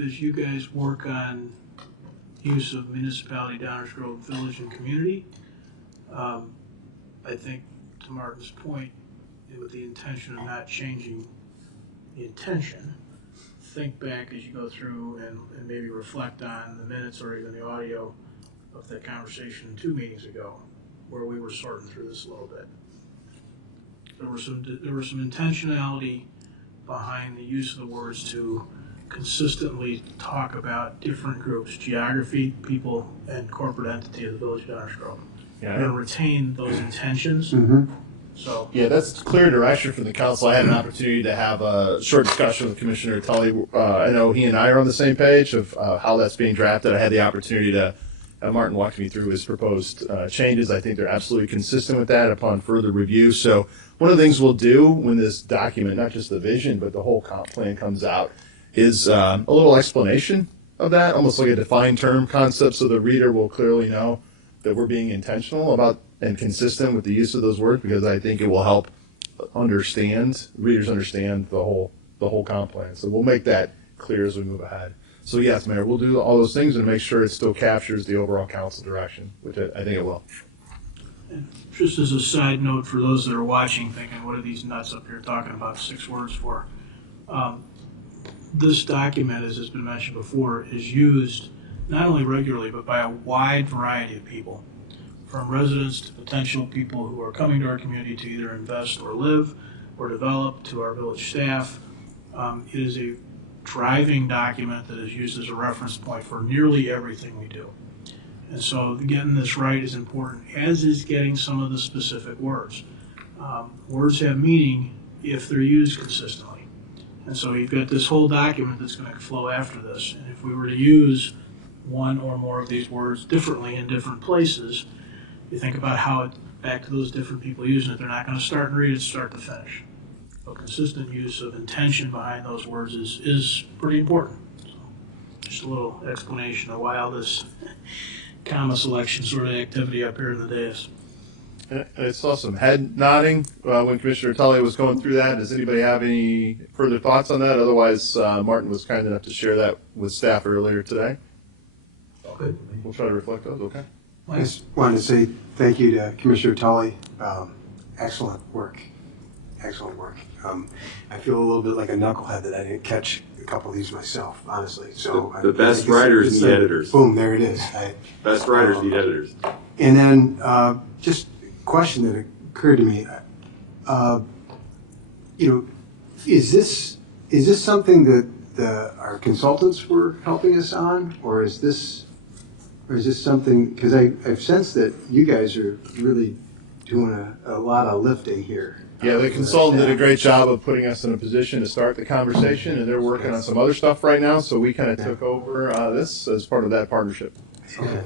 as you guys work on use of municipality, Downers Grove, village, and community, I think to Martin's point, with the intention of not changing the intention, think back as you go through and maybe reflect on the minutes or even the audio of that conversation 2 meetings ago, where we were sorting through this a little bit. There was some intentionality behind the use of the words to consistently talk about different groups, geography, people, and corporate entity of the village of Downers Grove. Yeah. We're going to retain those intentions. So yeah, that's clear direction from the council. I had an opportunity to have a short discussion with Commissioner Tully. I know he and I are on the same page of how that's being drafted. I had the opportunity to Martin walked me through his proposed changes. I think they're absolutely consistent with that upon further review. So one of the things we'll do when this document, not just the vision, but the whole comp plan comes out, is a little explanation of that, almost like a defined term concept, so the reader will clearly know that we're being intentional about and consistent with the use of those words, because I think it will help readers understand the whole comp plan. So we'll make that clear as we move ahead. So yes, Mayor, we'll do all those things and make sure it still captures the overall council direction, which I think it will. And just as a side note for those that are watching, thinking, what are these nuts up here talking about 6 words for? This document, as has been mentioned before, is used not only regularly, but by a wide variety of people, from residents to potential people who are coming to our community to either invest or live or develop, to our village staff. It is a driving document that is used as a reference point for nearly everything we do. And so getting this right is important, as is getting some of the specific words. Words have meaning if they're used consistently. And so you've got this whole document that's going to flow after this. And if we were to use one or more of these words differently in different places, you think about how it, back to those different people using it, they're not going to start and read it start to finish. So consistent use of intention behind those words is pretty important. So just a little explanation of why all this comma selection sort of activity up here in the dais. I saw some head nodding when Commissioner Tully was going through that. Does anybody have any further thoughts on that? Otherwise, Martin was kind enough to share that with staff earlier today. Okay. We'll try to reflect those, okay? I just wanted to say thank you to Commissioner Tully. Excellent work. Excellent work. I feel a little bit like a knucklehead that I didn't catch a couple of these myself, honestly. So the best writers need editors. Boom, there it is. Best writers need editors. And then just a question that occurred to me. Is this something that our consultants were helping us on, or is this something, because I've sensed that you guys are really doing a lot of lifting here. Yeah, the consultant did a great job of putting us in a position to start the conversation, and they're working on some other stuff right now, so we kind of took over this as part of that partnership. Okay,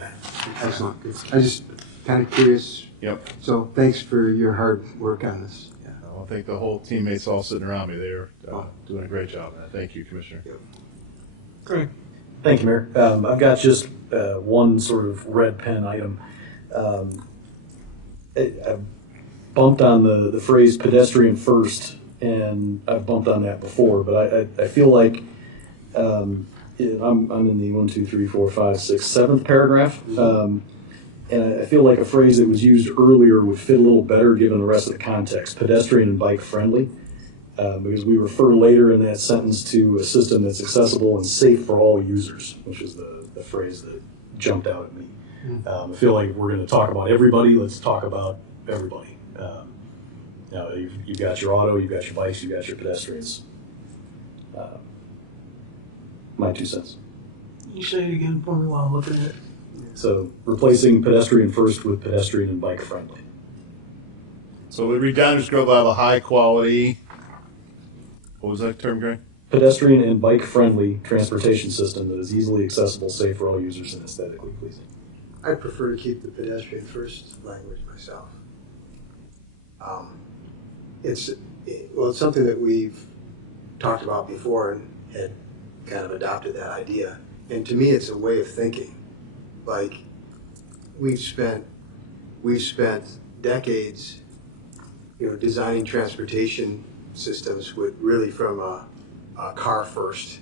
excellent. I just kind of curious. Yep. So thanks for your hard work on this. Yeah. I think the whole teammates all sitting around me, they're doing a great job. Thank you, Commissioner. Yep. Greg. Thank you, Mayor. I've got just one sort of red pen item. I've bumped on the phrase pedestrian first, and I've bumped on that before, but I feel like I'm in the 1, 2, 3, 4, 5, 6, 7th paragraph. And I feel like a phrase that was used earlier would fit a little better given the rest of the context, pedestrian and bike friendly. Because we refer later in that sentence to a system that's accessible and safe for all users, which is the phrase that jumped out at me. I feel like if we're going to talk about everybody, let's talk about everybody. You've got your auto, you've got your bikes, you've got your pedestrians. My 2 cents. You say it again for me while I'm looking at it. So replacing pedestrian first with pedestrian and bike friendly. So we read Downers Grove will have a high quality, what was that term, Greg? Pedestrian and bike friendly transportation system that is easily accessible, safe for all users, and aesthetically pleasing. I prefer to keep the pedestrian first language myself. It's something that we've talked about before and had kind of adopted that idea. And to me, it's a way of thinking. Like we've spent decades, designing transportation systems with really from a car first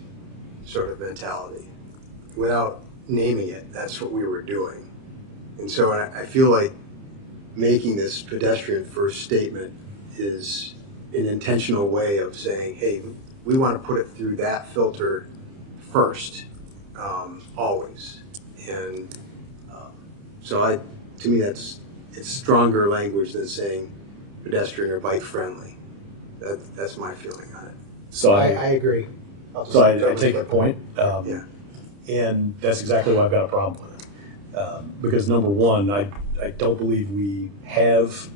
sort of mentality. Without naming it, that's what we were doing. And so I feel like making this pedestrian first statement is an intentional way of saying, hey, we want to put it through that filter first, always. And so to me, it's stronger language than saying pedestrian or bike friendly. That's my feeling on it. So I agree. So I take your point. Yeah. And that's exactly why I've got a problem with it. Because number one, I don't believe we have,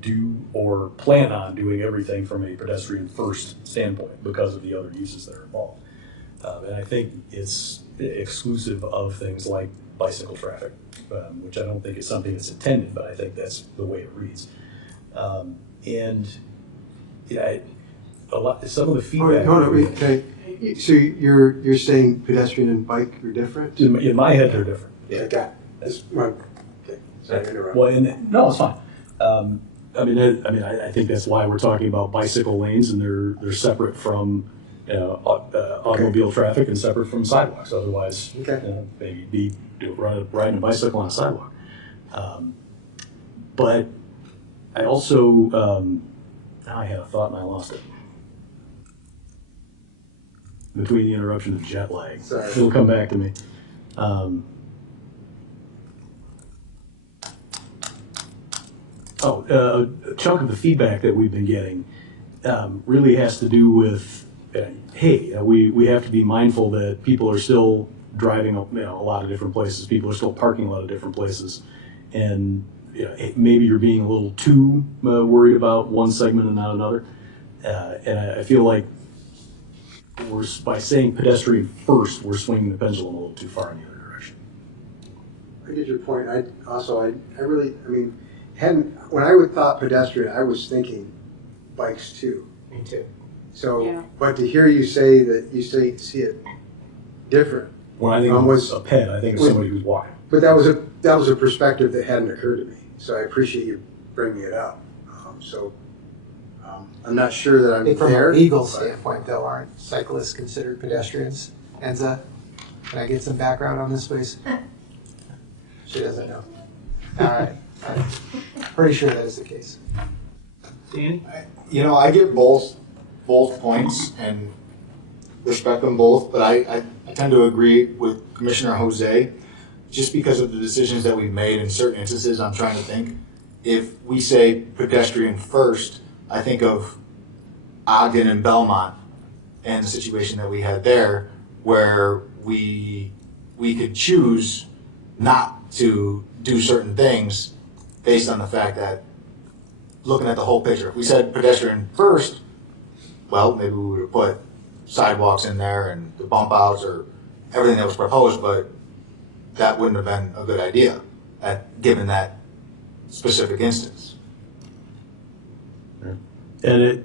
do, or plan on doing everything from a pedestrian first standpoint because of the other uses that are involved. And I think it's exclusive of things like bicycle traffic, which I don't think is something that's intended, but I think that's the way it reads. And yeah, some of the feedback. Hold on, wait, okay. So you're saying pedestrian and bike are different? In my head, they're different. Yeah, got it. This one. Okay, sorry to interrupt. Well, no, it's fine. I think that's why we're talking about bicycle lanes, and they're separate from automobile traffic and separate from sidewalks. Otherwise, maybe be riding a bicycle on a sidewalk. But I also now I had a thought and I lost it. Between the interruption and jet lag, sorry. It'll come back to me. A chunk of the feedback that we've been getting really has to do with, we have to be mindful that people are still driving a lot of different places. People are still parking a lot of different places. And maybe you're being a little too worried about one segment and not another. And I feel like by saying pedestrian first, we're swinging the pendulum a little too far in the other direction. I get your point. I when I would thought pedestrian, I was thinking bikes too. Me too. So, but to hear you say that you see it different. When I think of a ped, I think of somebody who's walking. But that was a perspective that hadn't occurred to me. So I appreciate you bringing it up. I'm not sure that I'm I think from there. a legal standpoint, though, aren't cyclists considered pedestrians? Enza, can I get some background on this, please? She doesn't know. All right. I'm pretty sure that is the case. Danny? I get both points and respect them both, but I tend to agree with Commissioner Jose just because of the decisions that we've made in certain instances. I'm trying to think. If we say pedestrian first, I think of Ogden and Belmont and the situation that we had there where we could choose not to do certain things based on the fact that looking at the whole picture. If we said pedestrian first, well, maybe we would have put sidewalks in there and the bump outs or everything that was proposed, but that wouldn't have been a good idea given that specific instance. And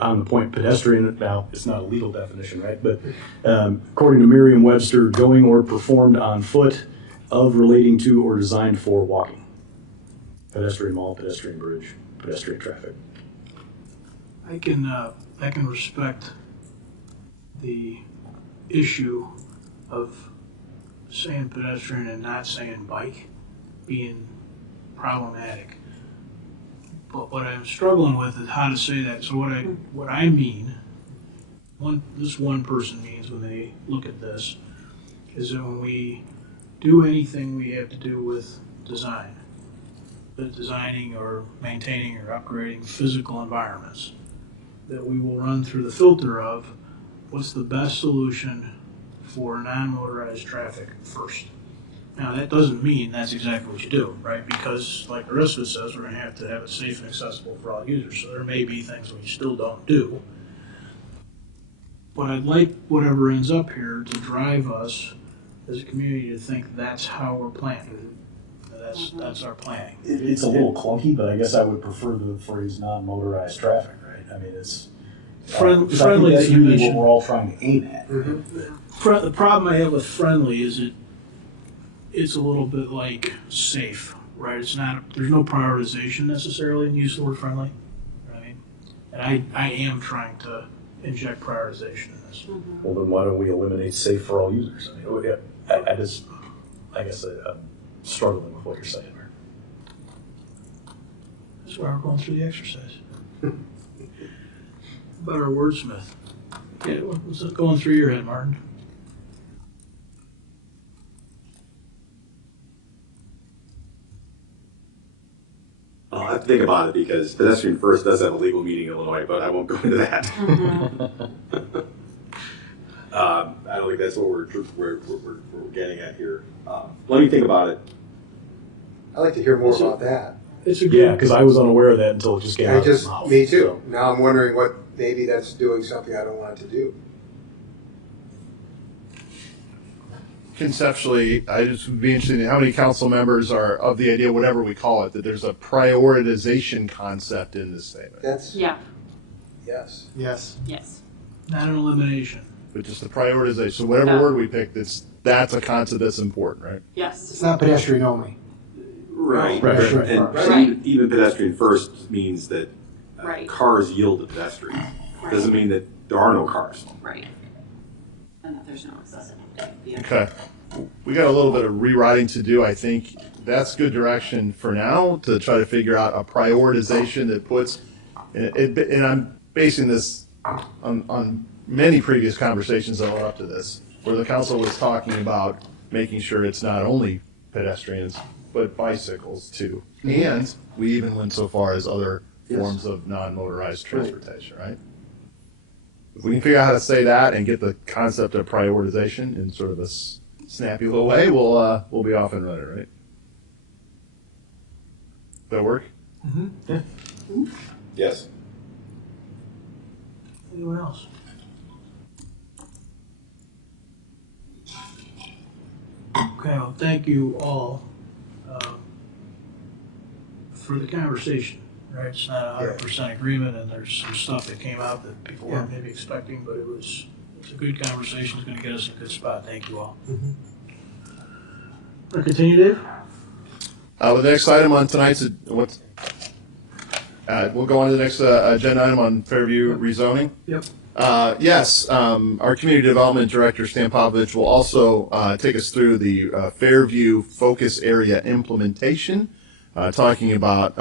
on the point pedestrian, now it's not a legal definition, right? But according to Merriam-Webster, going or performed on foot of relating to or designed for walking. Pedestrian mall, pedestrian bridge, pedestrian traffic. I can respect the issue of saying pedestrian and not saying bike being problematic. But what I'm struggling with is how to say that. So what I mean, this one person means when they look at this, is that when we do anything we have to do with design, designing or maintaining or upgrading physical environments, that we will run through the filter of what's the best solution for non-motorized traffic first. Now, that doesn't mean that's exactly what you do, right? Because, like Arista says, we're going to have it safe and accessible for all users. So there may be things we still don't do. But I'd like whatever ends up here to drive us as a community to think that's how we're planning. That's our planning. It's a little clunky, but I guess I would prefer the phrase non-motorized traffic, right? I mean, it's friendly. That's really what we're all trying to aim at. Mm-hmm. The problem I have with friendly is it's a little bit like safe, right? It's not. There's no prioritization necessarily in the use of the word friendly. You know what I mean? And I am trying to inject prioritization in this. Mm-hmm. Well, then why don't we eliminate safe for all users? I mean, I guess I'm struggling with what you're saying here. That's why we're going through the exercise. About our wordsmith. Yeah, what's going through your head, Martin? I'll have to think about it because pedestrian first does have a legal meaning in Illinois, but I won't go into that. Mm-hmm. I don't think that's what we're getting at here. Let me think about it. I'd like to hear more about that. Yeah, because I was unaware of that until it just came out of his mouth. Me too. So. Now I'm wondering what maybe that's doing something I don't want it to do. conceptually, I just would be interested in how many council members are of the idea, whatever we call it, that there's a prioritization concept in this statement. That's, Yeah, yes. Yes. yes. Not an elimination. But just the prioritization. So whatever Yeah. word we pick, that's a concept that's important, right? Yes. It's not pedestrian only. Right. Right. And Right. even pedestrian first means that Right. cars yield to pedestrians. Doesn't mean that there are no cars. Right. And that there's no excessive vehicle. Okay. We got a little bit of rewriting to do. I think that's good direction for now to try to figure out a prioritization that puts, and I'm basing this on many previous conversations that led up to this, where the council was talking about making sure it's not only pedestrians, but bicycles too. And we even went so far as other forms of non-motorized transportation, right? If we can figure out how to say that and get the concept of prioritization in sort of a snappy little way, we'll be off and running, right? Does that work? Yes. Anyone else? Okay, well, thank you all for the conversation, right? It's not 100% agreement, and there's some stuff that came out that people weren't maybe expecting, but it's a good conversation. It's going to get us in a good spot. Thank you all. Want to continue, Dave? Well, the next item on tonight's, we'll go on to the next agenda item on Fairview rezoning. Yep. Yes, our Community Development Director, Stan Popovich, will also take us through the Fairview Focus Area implementation, talking about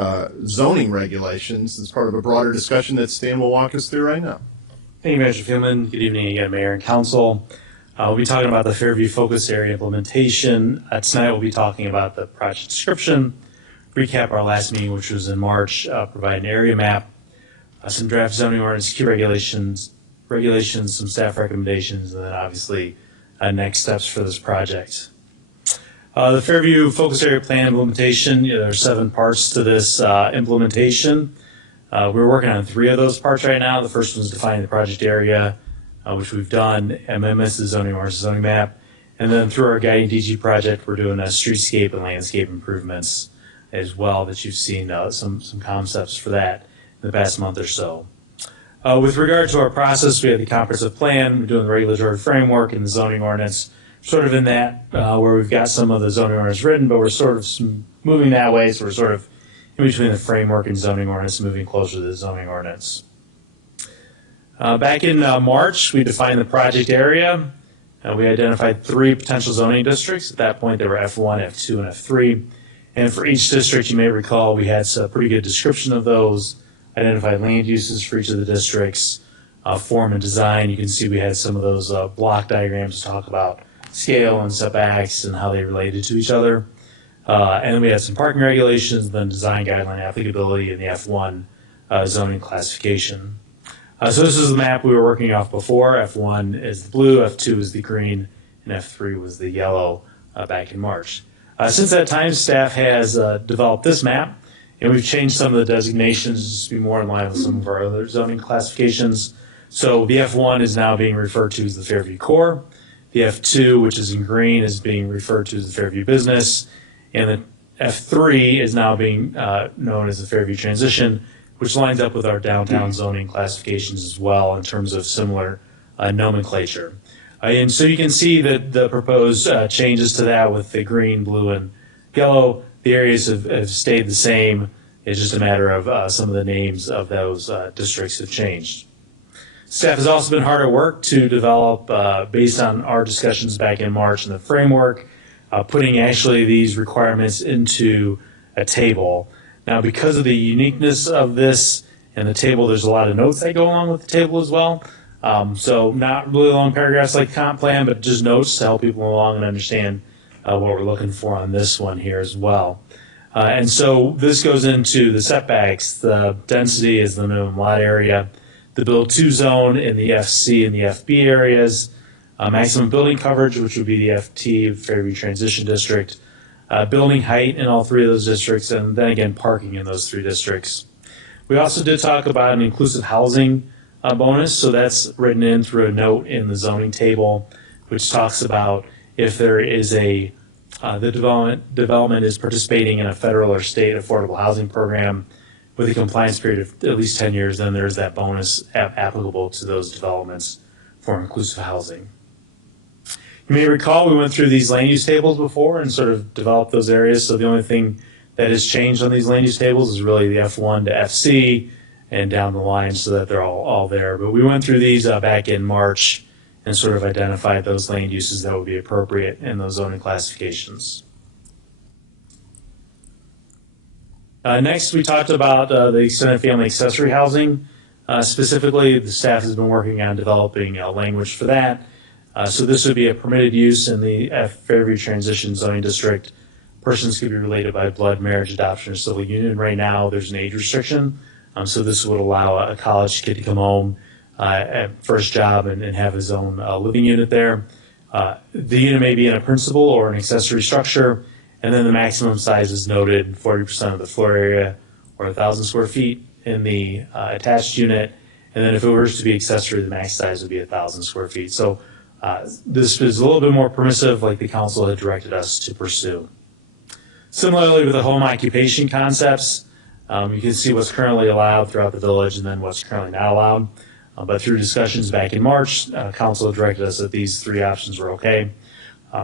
zoning regulations as part of a broader discussion that Stan will walk us through right now. Thank you, Mr. Fieldman. Good evening again, Mayor and Council. We'll be talking about the Fairview Focus Area implementation. Tonight we'll be talking about the project description, recap our last meeting, which was in March, provide an area map, some draft zoning ordinance, key regulations, some staff recommendations, and then obviously next steps for this project. The Fairview Focus Area Plan implementation, there are 7 parts to this implementation. We're working on 3 of those parts right now. The first one is defining the project area, which we've done, amendments to the zoning ordinance, zoning map, and then through our guiding DG project, we're doing streetscape and landscape improvements as well that you've seen some concepts for that in the past month or so. With regard to our process, we have the comprehensive plan, we're doing the regulatory framework and the zoning ordinance, sort of in that where we've got some of the zoning ordinance written, but we're sort of moving that way, so we're sort of in between the framework and zoning ordinance, moving closer to the zoning ordinance. Back in March, we defined the project area. We identified 3 potential zoning districts. At that point, there were F1, F2, and F3. And for each district, you may recall, we had a pretty good description of those, identified land uses for each of the districts, form and design. You can see we had some of those block diagrams to talk about scale and setbacks and how they related to each other. And then we had some parking regulations, then design guideline applicability in the F1 zoning classification. So this is the map we were working off before. F1 is the blue, F2 is the green, and F3 was the yellow back in March. Since that time, staff has developed this map, and we've changed some of the designations to be more in line with some of our other zoning classifications. So the F1 is now being referred to as the Fairview Core. The F2, which is in green, is being referred to as the Fairview Business. And the F3 is now being known as the Fairview Transition, which lines up with our downtown zoning classifications as well in terms of similar nomenclature. And so you can see that the proposed changes to that with the green, blue, and yellow, the areas have stayed the same. It's just a matter of some of the names of those districts have changed. Staff has also been hard at work to develop, based on our discussions back in March in the framework, putting actually these requirements into a table. Now, because of the uniqueness of this and the table, there's a lot of notes that go along with the table as well. So not really long paragraphs like the comp plan, but just notes to help people along and understand what we're looking for on this one here as well. And so this goes into the setbacks. The density is the minimum lot area, the build to zone in the FC and the FB areas, maximum building coverage, which would be the FT, Fairview Transition District, building height in all 3 of those districts, and then again parking in those 3 districts. We also did talk about an inclusive housing bonus, so that's written in through a note in the zoning table, which talks about if there is the development is participating in a federal or state affordable housing program with a compliance period of at least 10 years, then there's that bonus applicable to those developments for inclusive housing. You may recall we went through these land use tables before and sort of developed those areas. So the only thing that has changed on these land use tables is really the F1 to FC and down the line so that they're all there. But we went through these back in March and sort of identified those land uses that would be appropriate in those zoning classifications. Next, we talked about the extended family accessory housing. Specifically, the staff has been working on developing language for that. So this would be a permitted use in the Fairview Transition Zoning District. Persons could be related by blood, marriage, adoption, or civil union. Right now, there's an age restriction. So this would allow a college kid to come home at first job and have his own living unit there. The unit may be in a principal or an accessory structure, and then the maximum size is noted, 40% of the floor area or 1,000 square feet in the attached unit. And then if it were to be accessory, the max size would be 1,000 square feet. So this is a little bit more permissive, like the council had directed us to pursue. Similarly with the home occupation concepts, you can see what's currently allowed throughout the village and then what's currently not allowed. But through discussions back in March, council directed us that these three options were okay.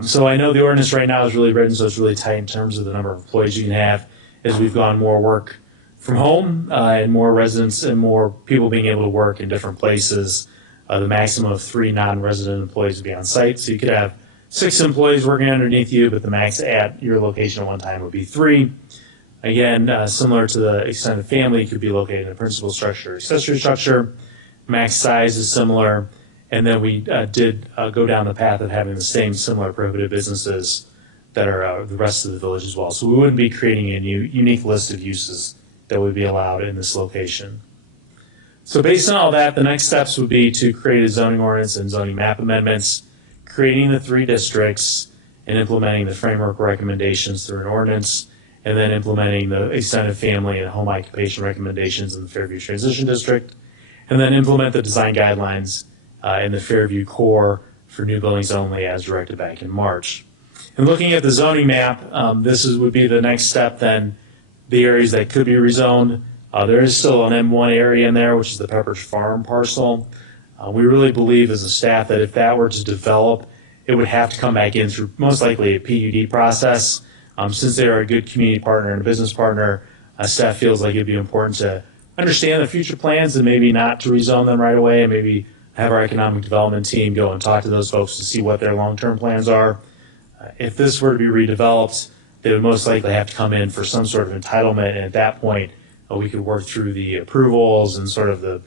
So I know the ordinance right now is really written, so it's really tight in terms of the number of employees you can have as we've gone more work from home and more residents and more people being able to work in different places. The maximum of 3 non-resident employees would be on site. So you could have 6 employees working underneath you, but the max at your location at one time would be 3. Again, similar to the extended family, you could be located in a principal structure or accessory structure. Max size is similar. And then we did go down the path of having the same similar prohibited businesses that are the rest of the village as well. So we wouldn't be creating a new unique list of uses that would be allowed in this location. So based on all that, the next steps would be to create a zoning ordinance and zoning map amendments, creating the 3 districts and implementing the framework recommendations through an ordinance, and then implementing the extended family and home occupation recommendations in the Fairview Transition District, and then implement the design guidelines in the Fairview core for new buildings only as directed back in March. And looking at the zoning map, would be the next step then, the areas that could be rezoned. There is still an M1 area in there, which is the Pepperidge Farm parcel. We really believe as a staff that if that were to develop, it would have to come back in through most likely a PUD process. Since they are a good community partner and a business partner, staff feels like it'd be important to understand the future plans and maybe not to rezone them right away and maybe have our economic development team go and talk to those folks to see what their long-term plans are. If this were to be redeveloped, they would most likely have to come in for some sort of entitlement, and at that point, we could work through the approvals and sort of the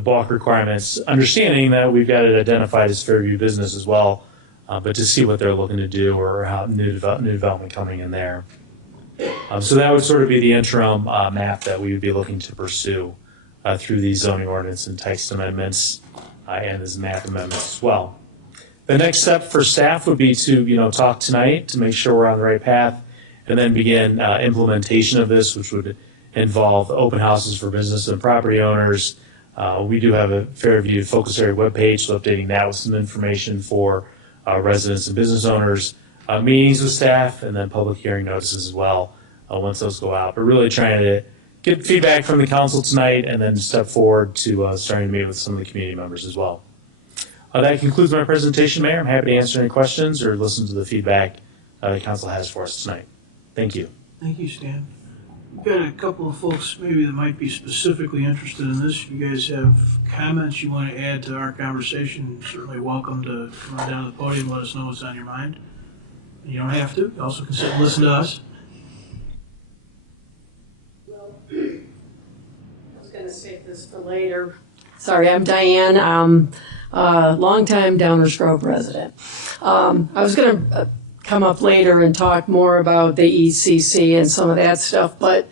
bulk requirements, understanding that we've got it identified as Fairview business as well, but to see what they're looking to do or how new development coming in there. So that would sort of be the interim map that we would be looking to pursue through these zoning ordinance and text amendments and as map amendments as well. The next step for staff would be to talk tonight to make sure we're on the right path, and then begin implementation of this, which would involve open houses for business and property owners. We do have a Fairview focus area webpage, so updating that with some information for residents and business owners, meetings with staff, and then public hearing notices as well once those go out. But really trying to get feedback from the council tonight and then step forward to starting to meet with some of the community members as well. That concludes my presentation, Mayor. I'm happy to answer any questions or listen to the feedback the council has for us tonight. Thank you. Thank you, Stan. We've got a couple of folks maybe that might be specifically interested in this. If you guys have comments you want to add to our conversation, you're certainly welcome to come on down to the podium and let us know what's on your mind. You don't have to. You also can sit and listen to us. Well, I was going to save this for later. Sorry, I'm Diane. Longtime Downers Grove resident. I was going to come up later and talk more about the ECC and some of that stuff, but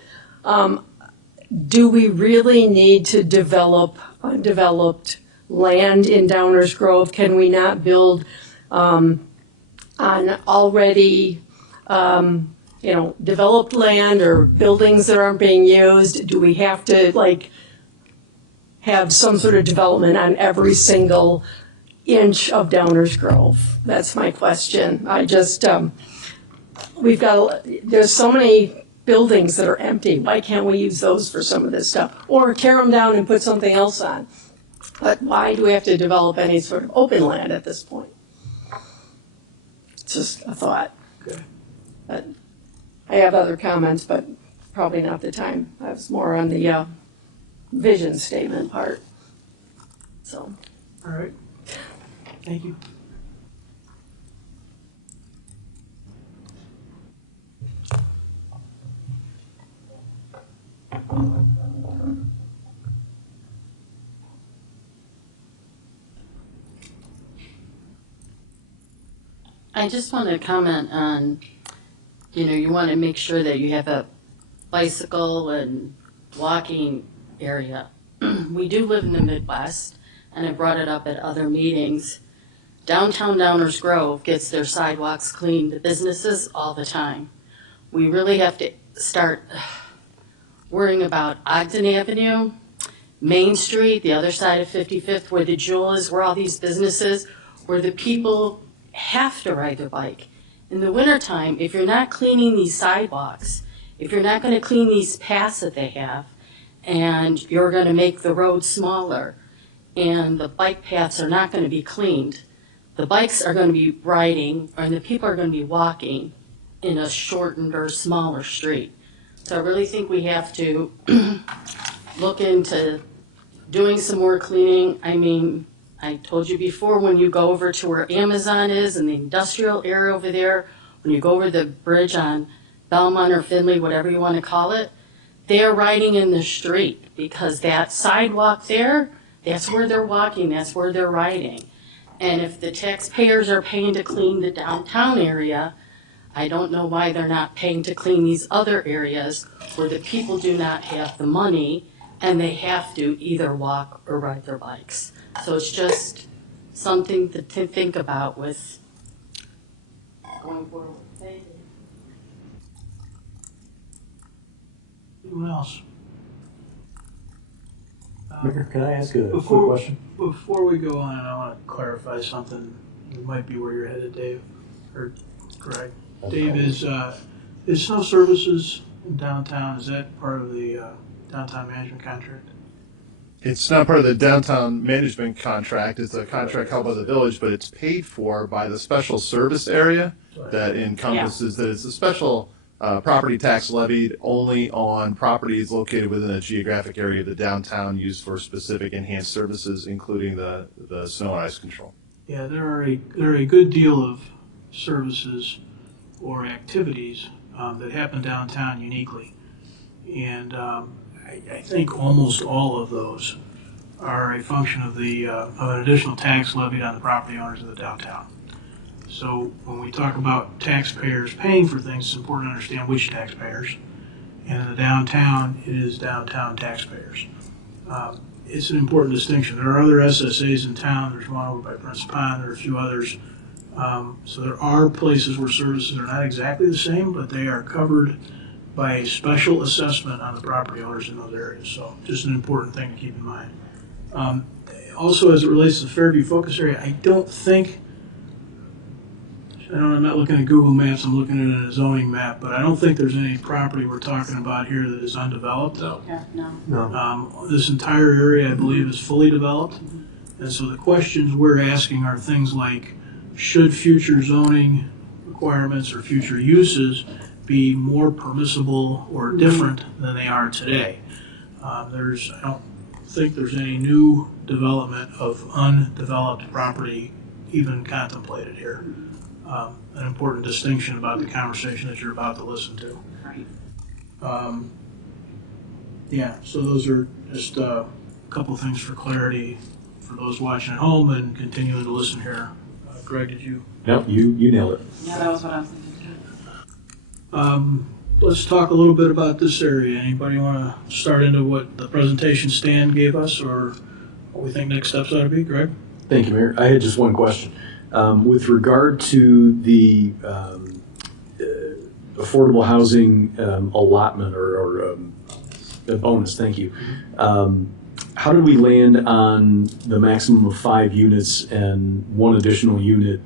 do we really need to develop undeveloped land in Downers Grove? Can we not build on already developed land or buildings that aren't being used? Do we have to have some sort of development on every single inch of Downers Grove? That's my question. I just, there's so many buildings that are empty. Why can't we use those for some of this stuff? Or tear them down and put something else on? But why do we have to develop any sort of open land at this point? It's just a thought. Okay. But I have other comments, but probably not the time. I was more on the vision statement part. So. All right. Thank you. I just want to comment on, you want to make sure that you have a bicycle and walking area. We do live in the Midwest, and I brought it up at other meetings. Downtown Downers Grove gets their sidewalks cleaned, the businesses, all the time. We really have to start worrying about Ogden Avenue, Main Street, the other side of 55th, where the Jewel is, where all these businesses, where the people have to ride their bike. In the wintertime, if you're not cleaning these sidewalks, if you're not going to clean these paths that they have, and you're going to make the road smaller, and the bike paths are not going to be cleaned, the bikes are going to be riding, and the people are going to be walking in a shortened or smaller street. So I really think we have to look into doing some more cleaning. I mean, I told you before, when you go over to where Amazon is and the industrial area over there, when you go over the bridge on Belmont or Finley, whatever you want to call it, they're riding in the street because that sidewalk there, that's where they're walking, that's where they're riding. And if the taxpayers are paying to clean the downtown area, I don't know why they're not paying to clean these other areas where the people do not have the money and they have to either walk or ride their bikes. So it's just something to think about with going forward. Thank you. Anyone else? Mayor, can I ask a quick Before- question? Before we go on, I want to clarify something. It might be where you're headed, Dave, or Greg. Dave, is snow services in downtown, is that part of the downtown management contract? It's not part of the downtown management contract. It's a contract held by the village, but it's paid for by the special service area that encompasses that it's a special property tax levied only on properties located within a geographic area of the downtown used for specific enhanced services, including the snow and ice control. Yeah, there are a good deal of services or activities that happen downtown uniquely. And I think almost all of those are a function of an additional tax levied on the property owners of the downtown. So when we talk about taxpayers paying for things, it's important to understand which taxpayers. And in the downtown, it is downtown taxpayers. It's an important distinction. There are other SSAs in town. There's one over by Prince Pond. There are a few others. So there are places where services are not exactly the same, but they are covered by a special assessment on the property owners in those areas. So just an important thing to keep in mind. Also, as it relates to the Fairview focus area, I'm not looking at Google Maps, I'm looking at a zoning map, but I don't think there's any property we're talking about here that is undeveloped. Yeah, no. This entire area, I believe, is fully developed. And so the questions we're asking are things like, should future zoning requirements or future uses be more permissible or different than they are today? I don't think there's any new development of undeveloped property even contemplated here. An important distinction about the conversation that you're about to listen to. Right. Yeah, so those are just a couple of things for clarity for those watching at home and continuing to listen here. Greg, did you? Nope, you nailed it. Yeah, that was what I was thinking. Let's talk a little bit about this area. Anybody want to start into what the presentation Stan gave us or what we think next steps ought to be? Greg? Thank you, Mayor. I had just one question. With regard to the affordable housing allotment or a bonus, thank you. how did we land on the maximum of 5 units and 1 additional unit,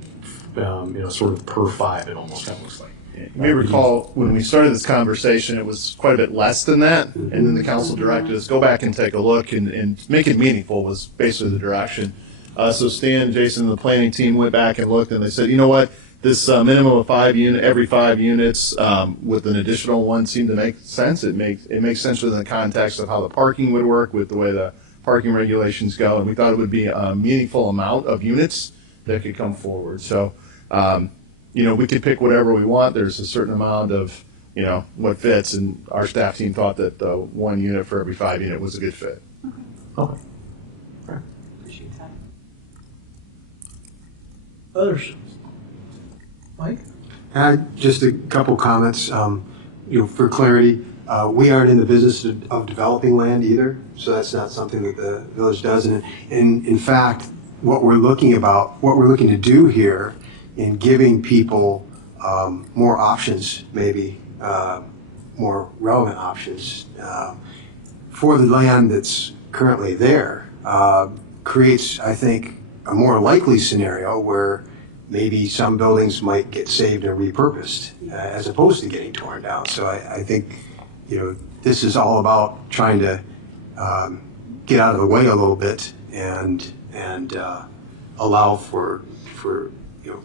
sort of per 5, it almost kind of looks like? You may recall when we started this conversation, it was quite a bit less than that, and then the council directed us, go back and take a look and make it meaningful was basically the direction. So Stan, Jason, and the planning team went back and looked, and they said, you know what, this minimum of 5 every 5 units with an additional 1 seemed to make sense. It makes sense within the context of how the parking would work with the way the parking regulations go, and we thought it would be a meaningful amount of units that could come forward. So, we could pick whatever we want. There's a certain amount of, what fits, and our staff team thought that 1 unit for every 5 unit was a good fit. Okay. Appreciate that. Others? Mike? Just a couple comments. For clarity, we aren't in the business of developing land either, so that's not something that the village does. And in fact, what we're looking to do here in giving people more options, maybe more relevant options for the land that's currently there, creates, I think, a more likely scenario where maybe some buildings might get saved and repurposed as opposed to getting torn down. So I think, this is all about trying to get out of the way a little bit and allow for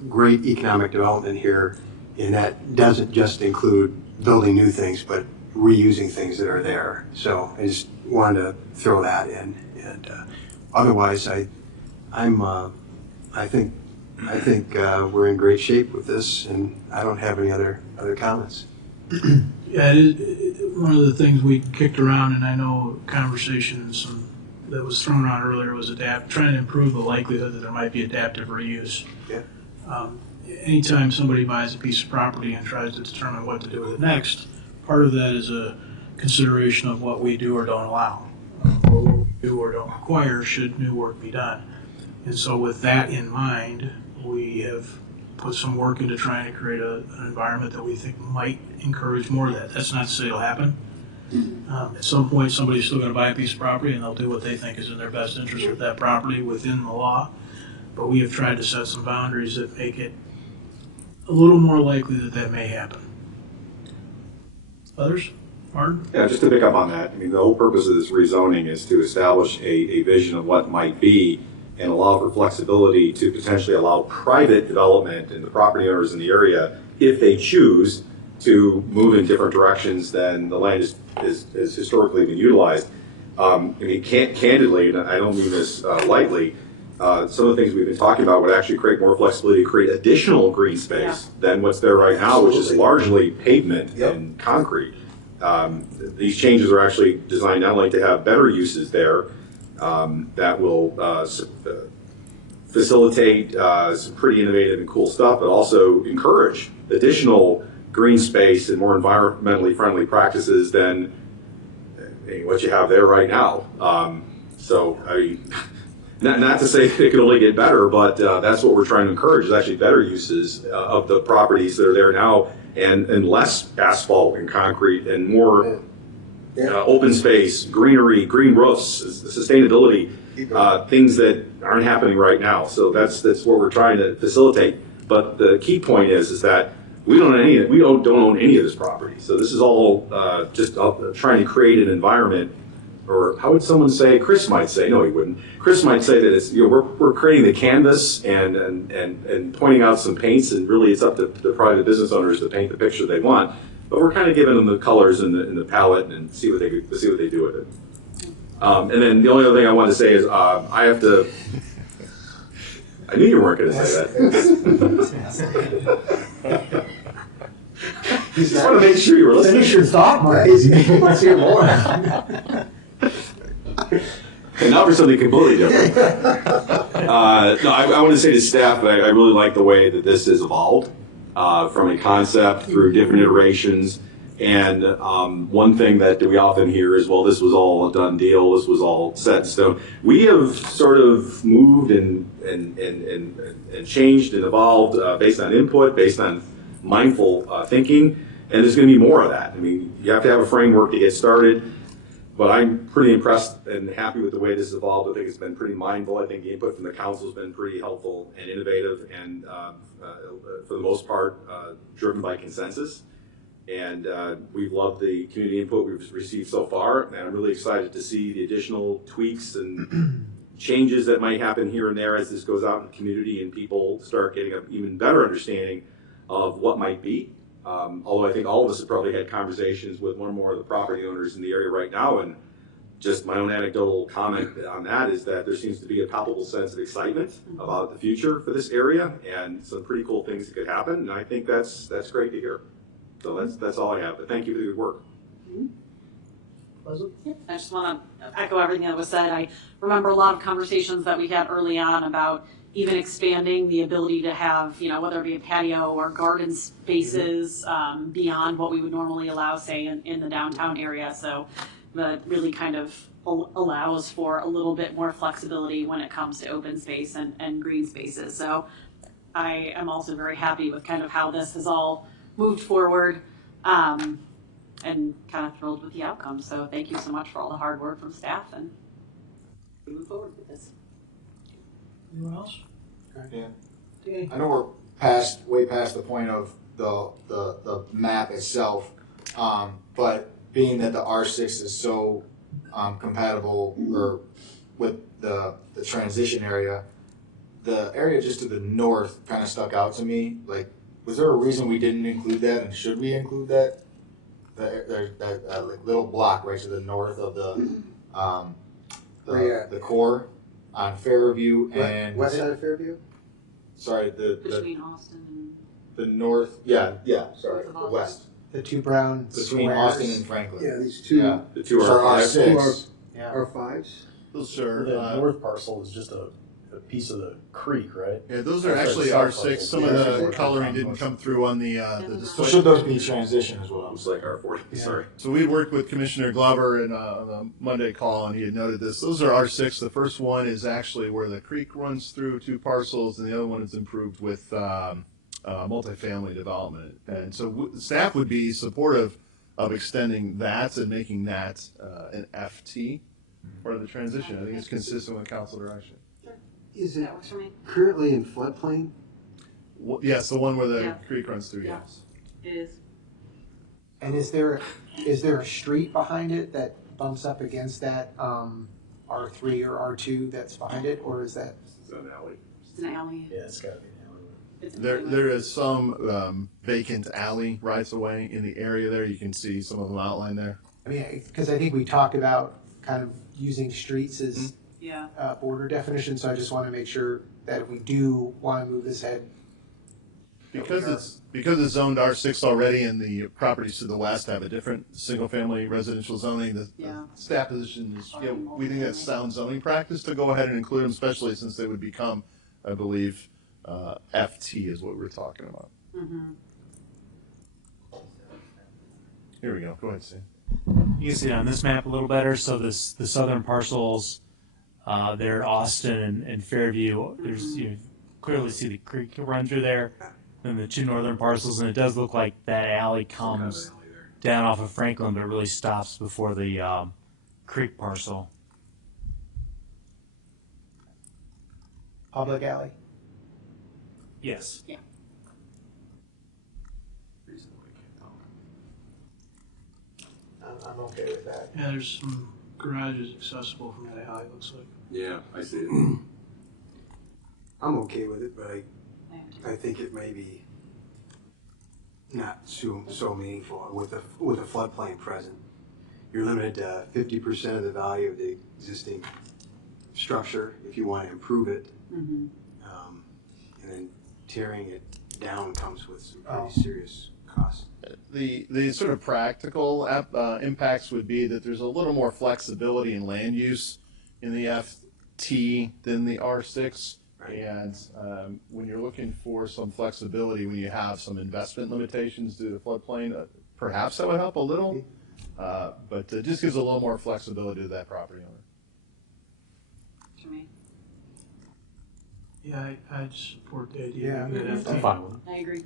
great economic development here, and that doesn't just include building new things, but reusing things that are there. So I just wanted to throw that in, and otherwise, I think we're in great shape with this, and I don't have any other comments. Yeah, one of the things we kicked around, and I know conversations that was thrown out earlier was trying to improve the likelihood that there might be adaptive reuse. Yeah. Anytime somebody buys a piece of property and tries to determine what to do with it next, part of that is a consideration of what we do or don't allow, or what we do or don't require should new work be done. And so with that in mind, we have put some work into trying to create an environment that we think might encourage more of that. That's not to say it'll happen. At some point, somebody's still going to buy a piece of property, and they'll do what they think is in their best interest with that property within the law. But we have tried to set some boundaries that make it a little more likely that may happen. Others? Martin? Yeah, just to pick up on that, the whole purpose of this rezoning is to establish a vision of what might be and allow for flexibility to potentially allow private development and the property owners in the area, if they choose, to move in different directions than the land is historically been utilized. Candidly, and I don't mean this lightly, some of the things we've been talking about would actually create more flexibility to create additional green space than what's there right now, which is largely pavement and concrete. These changes are actually designed not only to have better uses there, that will facilitate some pretty innovative and cool stuff, but also encourage additional green space and more environmentally friendly practices than what you have there right now. Not to say that it can only get better, but that's what we're trying to encourage is actually better uses of the properties that are there now, and less asphalt and concrete and more open space, greenery, green roofs, sustainability, things that aren't happening right now. So that's what we're trying to facilitate. But the key point is that we don't own any of this property. So this is all just trying to create an environment, or how would someone say? Chris might say, no, he wouldn't. Chris might say that it's we're creating the canvas and pointing out some paints, and really it's up to the private business owners to paint the picture they want. But we're kind of giving them the colors and the palette and see what they do with it. And then the only other thing I wanted to say is I have to. I knew you weren't going to say that. Just want to make sure you were listening. Finish your thought, Mark. Let's hear more. And now for something completely different. I want to say to staff that I really like the way that this has evolved from a concept through different iterations. And one thing that we often hear is, well, this was all a done deal. This was all set in stone. We have sort of moved and changed and evolved based on input, based on mindful thinking. And there's going to be more of that. You have to have a framework to get started. But I'm pretty impressed and happy with the way this evolved. I think it's been pretty mindful. I think the input from the council has been pretty helpful and innovative, and for the most part, driven by consensus. And we've loved the community input we've received so far, and I'm really excited to see the additional tweaks and changes that might happen here and there as this goes out in the community and people start getting an even better understanding of what might be. Although I think all of us have probably had conversations with one or more of the property owners in the area right now, and just my own anecdotal comment on that is that there seems to be a palpable sense of excitement about the future for this area and some pretty cool things that could happen, and I think that's great to hear. So that's all I have, but thank you for the good work. I just want to echo everything that was said. I remember a lot of conversations that we had early on about even expanding the ability to have, whether it be a patio or garden spaces beyond what we would normally allow, say, in the downtown area. So that really kind of allows for a little bit more flexibility when it comes to open space and green spaces. So I am also very happy with kind of how this has all moved forward. And kind of thrilled with the outcome. So thank you so much for all the hard work from staff, and we move forward with this. Anyone else? Yeah. Okay. I know we're way past the point of the map itself, but being that the R6 is so compatible or with the transition area, the area just to the north kind of stuck out to me. Like, was there a reason we didn't include that, and should we include that? That like little block right to the north of the core on Fairview and West side of Fairview? Sorry, Between Austin and the north. Yeah. Sorry, the west. The two brown Between squares. Austin and Franklin. Yeah, these two. Yeah. The two So R5s. R5s. Those are, The north parcel is just a piece of the creek, right? yeah, those are That's actually our south R6. parcel. Some of Yeah. the coloring didn't come through on the So display. should those be transition as well? It's like R40, sorry. So we worked with Commissioner Glover in a Monday call, and he had noted this. Those are R6. The first one is actually where the creek runs through two parcels, and the other one is improved with multifamily development. And so staff would be supportive of extending that and making that an FT part of the transition. I think it's consistent with council direction. Is it that works for me. currently in floodplain? Yes, the one where the Yeah. creek runs through, Yeah. yes. It is. And is there a street behind it that bumps up against that R3 or R2 that's behind it, or is that? It's an alley. It's an alley. Yeah, it's got to be an alleyway. It's an There, alleyway. there is some vacant alley rights away in the area there. You can see some of them outlined there. I mean, because I think we talked about kind of using streets as Yeah. border definition, so I just want to make sure that if we do want to move this ahead. Because it's zoned R6 already, and the properties to the west have a different single-family residential zoning. The Yeah. staff position is, we think that's sound zoning practice to go ahead and include them, especially since they would become, I believe, FT is what we're talking about. Mm-hmm. Here we go. Go ahead, Sam. You can see it on this map a little better. So the southern parcels, they're Austin and Fairview. There's you clearly see the creek run through there. Then the two northern parcels, and it does look like that alley comes down off of Franklin, but it really stops before the creek parcel. Public alley? Yes. Yeah. I'm okay with that. Yeah, there's some garages accessible from that alley, looks like. Yeah, I see it. I'm okay with it, but I think it may be not so meaningful with a floodplain present. You're limited to 50% of the value of the existing structure if you want to improve it. Mm-hmm. And then tearing it down comes with some pretty serious costs. The sort of practical impacts would be that there's a little more flexibility in land use in the FT than the R6. Right. And when you're looking for some flexibility, when you have some investment limitations due to floodplain, perhaps that would help a little. But it just gives a little more flexibility to that property owner. Jermaine? Yeah, I'd support the idea. Yeah, of doing that. I'm fine with it. I agree.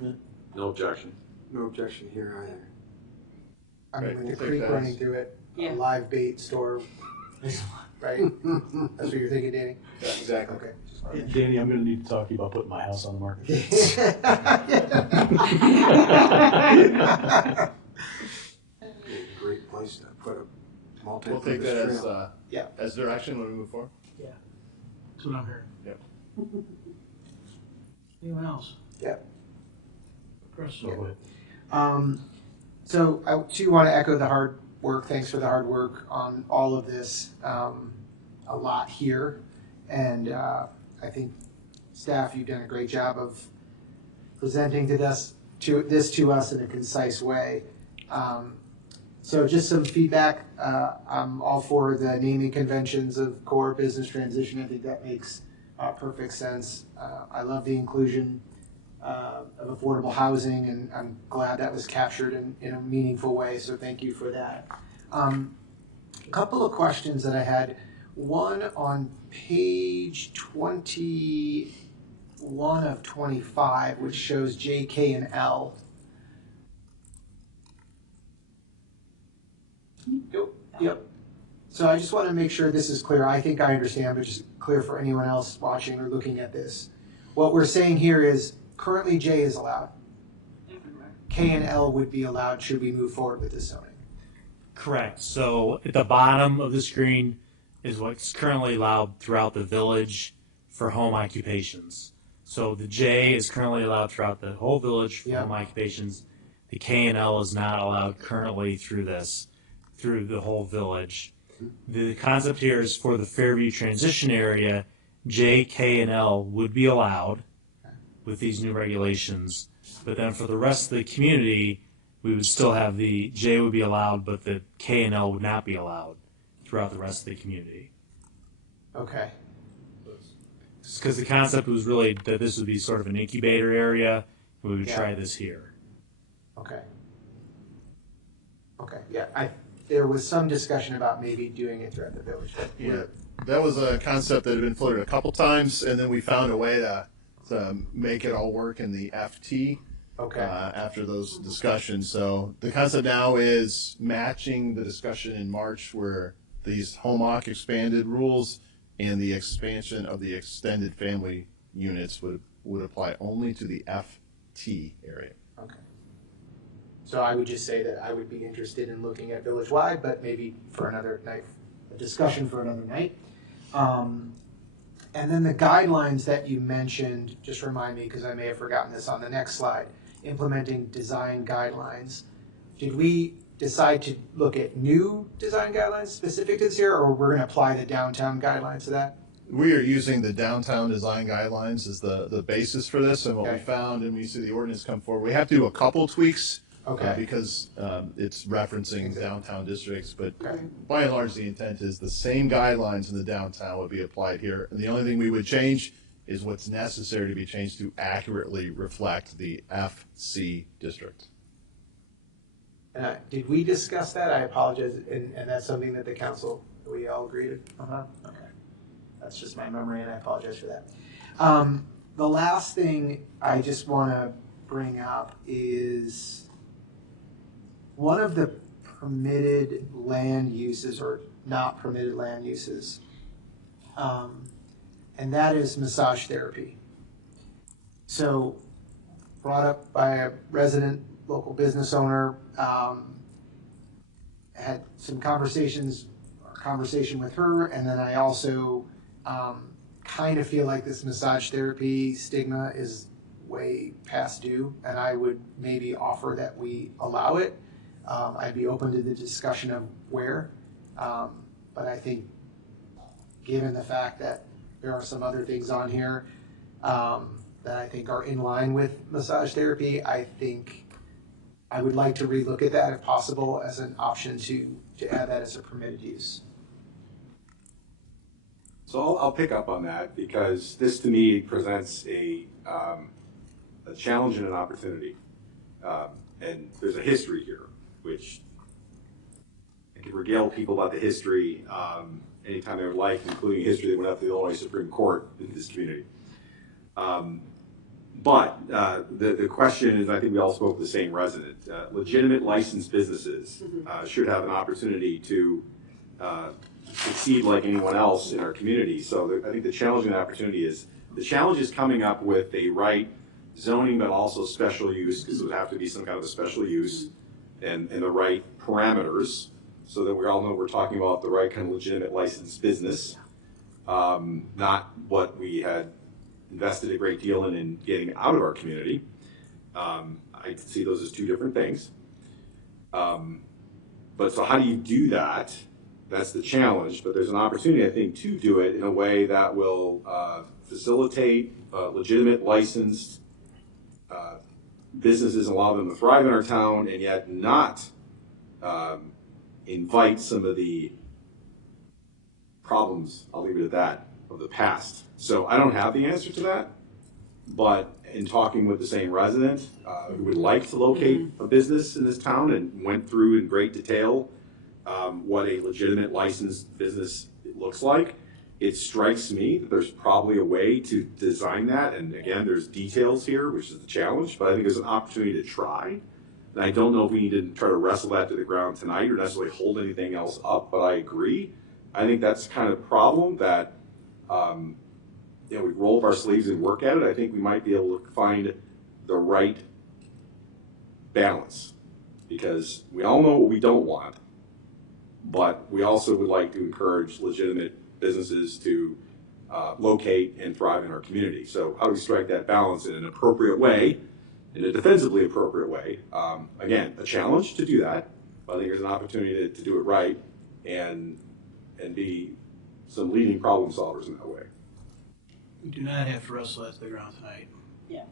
No objection. No objection here either. I mean, Right, with we'll the take creek that running as- through it, Yeah. live bait store, right? That's what you're thinking, Danny? Yeah, exactly. Okay. Danny, I'm gonna need to talk to you about putting my house on the market. Great place to put a We'll take multi-purpose that as, trail. Yeah. as direction when we move forward. That's what I'm hearing. Yep. Anyone else? Yeah. Chris? So I too want to echo the hard work. Thanks for the hard work on all of this. A lot here. And I think staff, you've done a great job of presenting to this to us in a concise way. So just some feedback. I'm all for the naming conventions of core business transition. I think that makes perfect sense. I love the inclusion of affordable housing, and I'm glad that was captured in a meaningful way, so thank you for that. A couple of questions that I had. One on page 21 of 25, which shows J, K, and L. Yep. So I just want to make sure this is clear. I think I understand, but just clear for anyone else watching or looking at this. What we're saying here is currently J is allowed. K and L would be allowed should we move forward with this zoning. Correct. So at the bottom of the screen is what's currently allowed throughout the village for home occupations. So the J is currently allowed throughout the whole village for home occupations. The K and L is not allowed currently through the whole village. The concept here is for the Fairview transition area, J, K, and L would be allowed with these new regulations. But then for the rest of the community, we would still have the J would be allowed, but the K and L would not be allowed throughout the rest of the community. Okay. Because the concept was really that this would be sort of an incubator area. We would try this here. Okay. Okay, yeah, there was some discussion about maybe doing it throughout the village. Yeah, that was a concept that had been floated a couple times, and then we found a way to make it all work in the FT. Okay. After those discussions, so the concept now is matching the discussion in March where these home occ expanded rules and the expansion of the extended family units would apply only to the FT area. Okay. So I would just say that I would be interested in looking at village-wide, but maybe for another night, a discussion for another night. And then the guidelines that you mentioned, just remind me, because I may have forgotten this on the next slide, implementing design guidelines. Did we decide to look at new design guidelines specific to this here, or we're going to apply the downtown guidelines to that? We are using the downtown design guidelines as the basis for this, and what we found, and we see the ordinance come forward, we have to do a couple tweaks. Because it's referencing downtown districts, but by and large, the intent is the same guidelines in the downtown would be applied here. And the only thing we would change is what's necessary to be changed to accurately reflect the FC district. Did we discuss that? I apologize, and that's something that the council, we all agreed to? Okay. That's just my memory, and I apologize for that. The last thing I just want to bring up is one of the permitted land uses or not permitted land uses, and that is massage therapy. So brought up by a resident, local business owner, had some conversation with her, and then I also kind of feel like this massage therapy stigma is way past due, and I would maybe offer that we allow it. I'd be open to the discussion of where, but I think given the fact that there are some other things on here that I think are in line with massage therapy, I think I would like to relook at that if possible as an option to add that as a permitted use. So I'll pick up on that because this to me presents a challenge and an opportunity. And there's a history here, which I can regale people about the history anytime they would like, including history that went up to the Illinois Supreme Court in this community. But the question is, I think we all spoke with the same resident. Legitimate licensed businesses should have an opportunity to succeed like anyone else in our community. So I think the challenge and the opportunity is, the challenge is coming up with a right zoning, but also special use, because it would have to be some kind of a special use, and the right parameters, so that we all know we're talking about the right kind of legitimate licensed business, not what we had invested a great deal in getting out of our community. I see those as two different things. But so how do you do that? That's the challenge, but there's an opportunity, I think, to do it in a way that will facilitate legitimate licensed businesses and allow them to thrive in our town, and yet not invite some of the problems, I'll leave it at that, of the past. So I don't have the answer to that, but in talking with the same resident who would like to locate a business in this town and went through in great detail what a legitimate licensed business looks like, it strikes me that there's probably a way to design that. And again, there's details here, which is the challenge, but I think there's an opportunity to try. And I don't know if we need to try to wrestle that to the ground tonight or necessarily hold anything else up, but I agree. I think that's kind of the problem that, we roll up our sleeves and work at it. I think we might be able to find the right balance, because we all know what we don't want, but we also would like to encourage legitimate businesses to locate and thrive in our community. So how do we strike that balance in an appropriate way, in a defensively appropriate way? Again, a challenge to do that, but I think there's an opportunity to do it right and be some leading problem solvers in that way. We do not have to wrestle that to the ground tonight.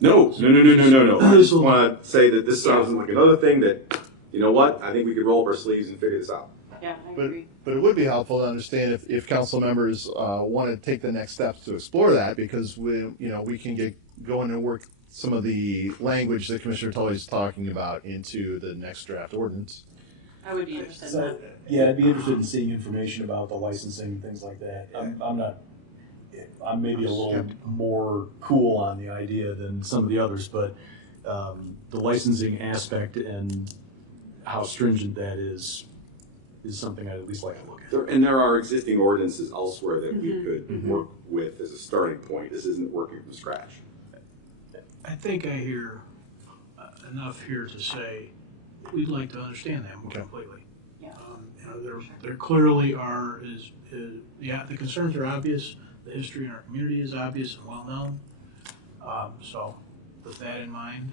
No. I just want to say that this sounds like another thing that, you know what, I think we could roll up our sleeves and figure this out. Yeah, I agree. But it would be helpful to understand if council members want to take the next steps to explore that, because we can get going and work some of the language that Commissioner Tully is talking about into the next draft ordinance. I would be interested in that. Yeah, I'd be interested in seeing information about the licensing and things like that. I'm maybe a little more cool on the idea than some of the others, but the licensing aspect and how stringent that is something I'd at least like to look at. And there are existing ordinances elsewhere that we could work with as a starting point. This isn't working from scratch. I think I hear enough here to say we'd like to understand that more completely. Yeah. There clearly are the concerns are obvious. The history in our community is obvious and well known. So with that in mind,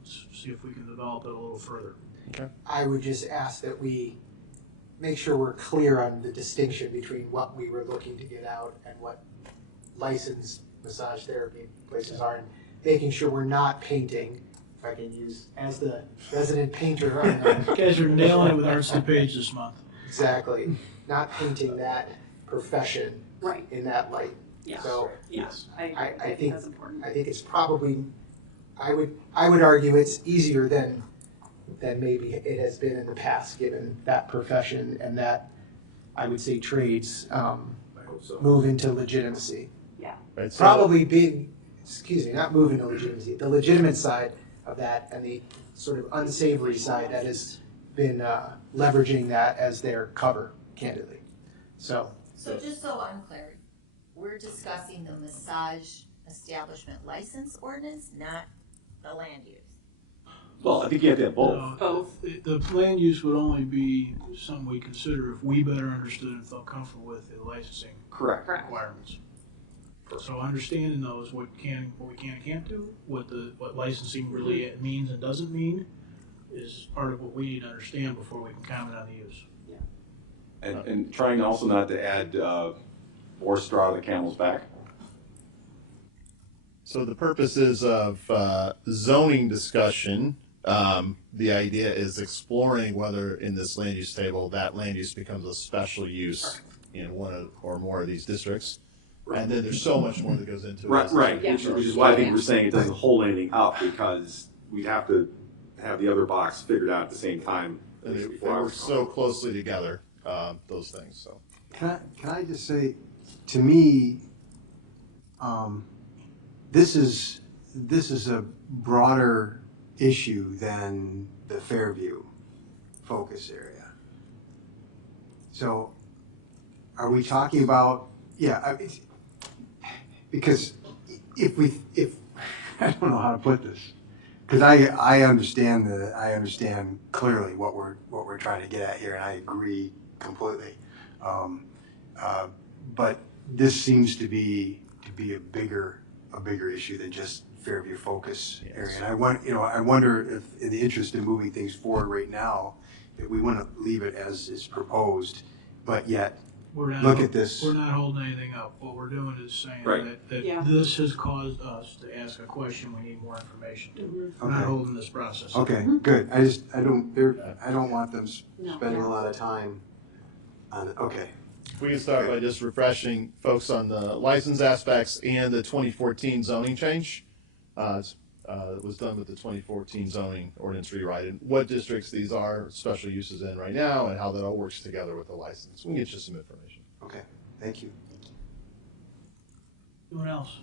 let's see if we can develop it a little further. Okay. I would just ask that we make sure we're clear on the distinction between what we were looking to get out and what licensed massage therapy places are, and making sure we're not painting, if I can use as the resident painter. You guys are nailing it with Arts and Page this month. Exactly. Not painting that profession in that light. Yes. So yes, I think that's important. I think it's probably, I would argue it's easier than maybe it has been in the past, given that profession and that, I would say, trades move into legitimacy. Yeah. Right, so Probably not move into legitimacy, the legitimate side of that and the sort of unsavory side that has been leveraging that as their cover, candidly. So just so I'm clear, we're discussing the massage establishment license ordinance, not the land use. Well, I think you have to have both. Both. The land use would only be something we consider if we better understood and felt comfortable with the licensing requirements. So understanding those, what we can and can't do, what licensing really means and doesn't mean, is part of what we need to understand before we can comment on the use. And trying also not to add more straw to the camel's back. So the purposes of zoning discussion, the idea is exploring whether in this land use table that land use becomes a special use in one or more of these districts. And then there's so much more that goes into it. Right. Which is why I think we're saying it doesn't hold anything up, because we'd have to have the other box figured out at the same time. And they work so closely together, those things. So Can I just say, to me, this is this is a broader issue than the Fairview focus area. So are we talking about, because if I don't know how to put this, because I understand clearly what we're trying to get at here, and I agree completely. But this seems to be a bigger issue than just Fairview focus area. And I wonder if, in the interest of moving things forward right now, that we want to leave it as is proposed, but yet look at this. We're not holding anything up. What we're doing is saying Right. that this has caused us to ask a question we need more information to. We're not Okay. holding this process up. Okay, good. I don't want them spending a lot of time on it. Okay. If we can start by just refreshing folks on the license aspects and the 2014 zoning change. It was done with the 2014 zoning ordinance rewrite, and what districts these are special uses in right now, and how that all works together with the license. We can get you some information. Okay, thank you. Anyone else?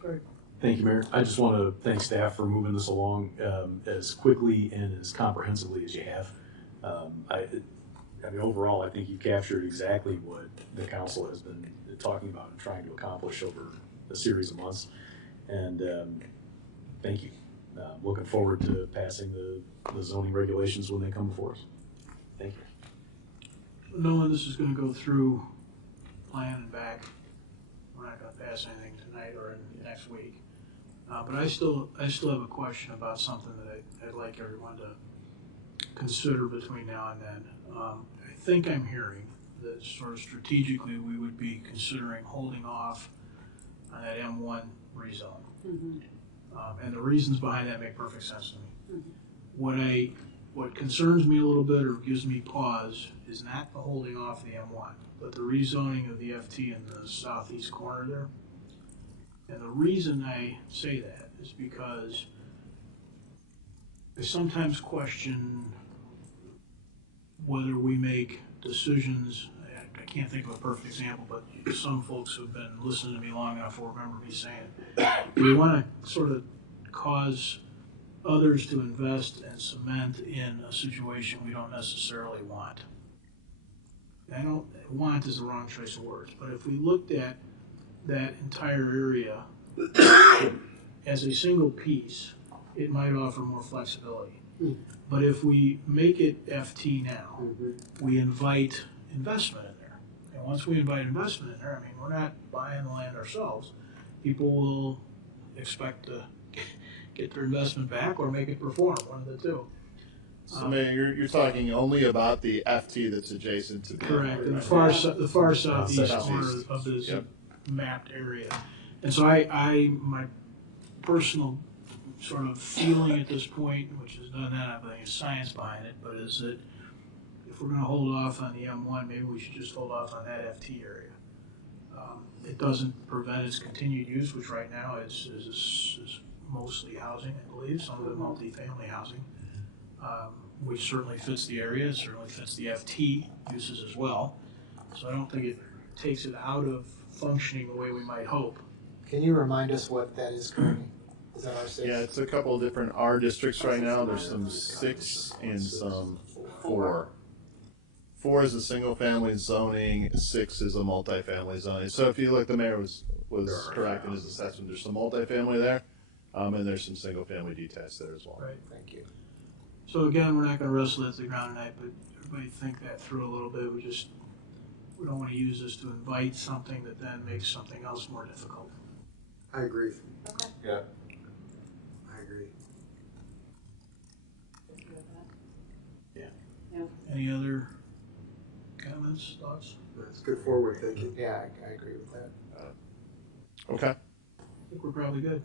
Great. Thank you, Mayor. I just want to thank staff for moving this along as quickly and as comprehensively as you have. I mean, overall, I think you captured exactly what the council has been talking about and trying to accomplish over a series of months. And thank you. Looking forward to passing the zoning regulations when they come before us. Thank you. Knowing this is going to go through plan and back, we're not going to pass anything tonight or in next week. But I still have a question about something that I'd like everyone to consider between now and then. I think I'm hearing that sort of strategically we would be considering holding off on that M1 rezone. And the reasons behind that make perfect sense to me. What concerns me a little bit or gives me pause is not the holding off the M1, but the rezoning of the FT in the southeast corner there. And the reason I say that is because I sometimes question whether we make decisions. I can't think of a perfect example, but some folks who've been listening to me long enough will remember me saying it. We want to sort of cause others to invest and cement in a situation we don't necessarily want. Want is the wrong choice of words, but if we looked at that entire area as a single piece, it might offer more flexibility. But if we make it FT now, we invite investment in there. And once we invite investment in there, I mean, we're not buying the land ourselves. People will expect to get their investment back or make it perform, one of the two. So, Mayor, you're talking only about the FT that's adjacent to the Correct, right? in the far southeast corner of this mapped area. And so my personal sort of feeling at this point, which is not having any science behind it, but is that if we're going to hold off on the M1, maybe we should just hold off on that FT area. It doesn't prevent its continued use, which right now is mostly housing, I believe, some of it multifamily housing, which certainly fits the area, it certainly fits the FT uses as well. So I don't think it takes it out of functioning the way we might hope. Can you remind us what that is currently? Is that R6? Yeah, it's a couple of different R districts right now. There's some 6 and some 4. 4 is a single family zoning, 6 is a multifamily zoning. So if you look, the mayor was correct in his assessment. There's some multifamily there, and there's some single family detached there as well. Right, thank you. So again, we're not going to wrestle it to the ground tonight, but everybody think that through a little bit. We don't want to use this to invite something that then makes something else more difficult. I agree. Okay. Yeah. I agree. Any other comments, thoughts? That's good forward thinking. Yeah, I agree with that. Okay. I think we're probably good.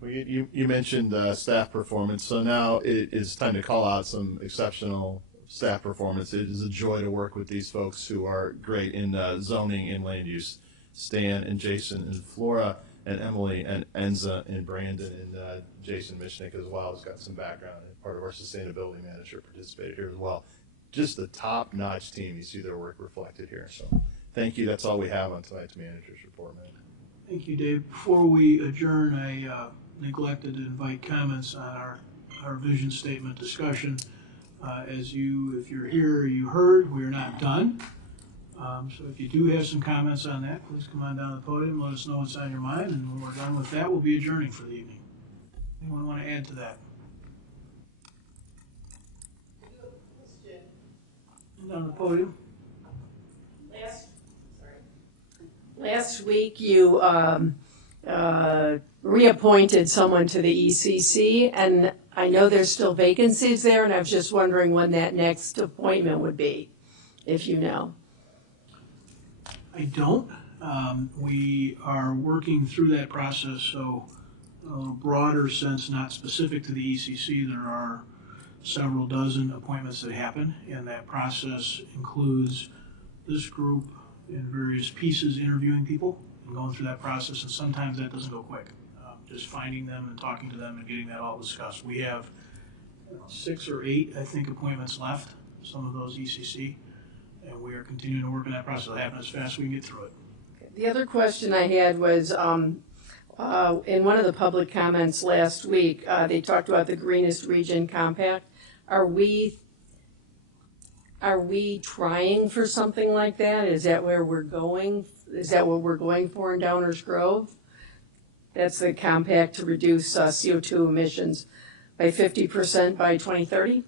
Well, you mentioned staff performance, so now it is time to call out some exceptional staff performance. It is a joy to work with these folks who are great in zoning and land use. Stan and Jason and Flora and Emily and Enza and Brandon and Jason Michnick as well has got some background and part of our sustainability manager participated here as well. Just the top-notch team. You see their work reflected here. So thank you. That's all we have on tonight's manager's report, man. Thank you, Dave. Before we adjourn, I neglected to invite comments on our vision statement discussion. If you're here, you heard, we are not done. So if you do have some comments on that, please come on down to the podium, let us know what's on your mind, and when we're done with that, we'll be adjourning for the evening. Anyone want to add to that? Down the podium. Last week, you reappointed someone to the ECC, and I know there's still vacancies there, and I was just wondering when that next appointment would be, if you know. I don't. We are working through that process, so in a broader sense, not specific to the ECC, there are several dozen appointments that happen, and that process includes this group in various pieces interviewing people and going through that process, and sometimes that doesn't go quick. Just finding them and talking to them and getting that all discussed. We have 6 or 8, I think, appointments left, some of those ECC, and we are continuing to work on that process. It'll happen as fast as we can get through it. The other question I had was, in one of the public comments last week, they talked about the Greenest Region Compact. Are we trying for something like that? Is that where we're going? Is that what we're going for in Downers Grove? That's the compact to reduce CO2 emissions by 50% by 2030?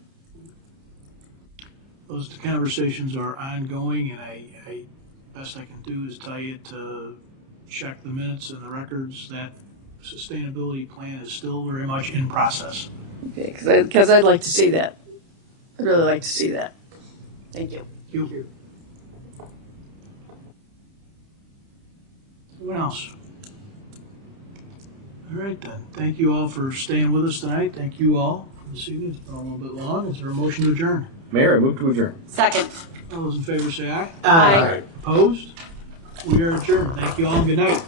Those conversations are ongoing, and I best I can do is tell you to check the minutes and the records. That sustainability plan is still very much in process. Okay, because I'd like to see that. I'd really like to see that. Thank you. Thank you. Anyone else? All right then. Thank you all for staying with us tonight. Thank you all for this evening. It's been a little bit long. Is there a motion to adjourn? Mayor, I move to adjourn. Second. All those in favor say aye. Aye. Opposed? We are adjourned. Thank you all and good night.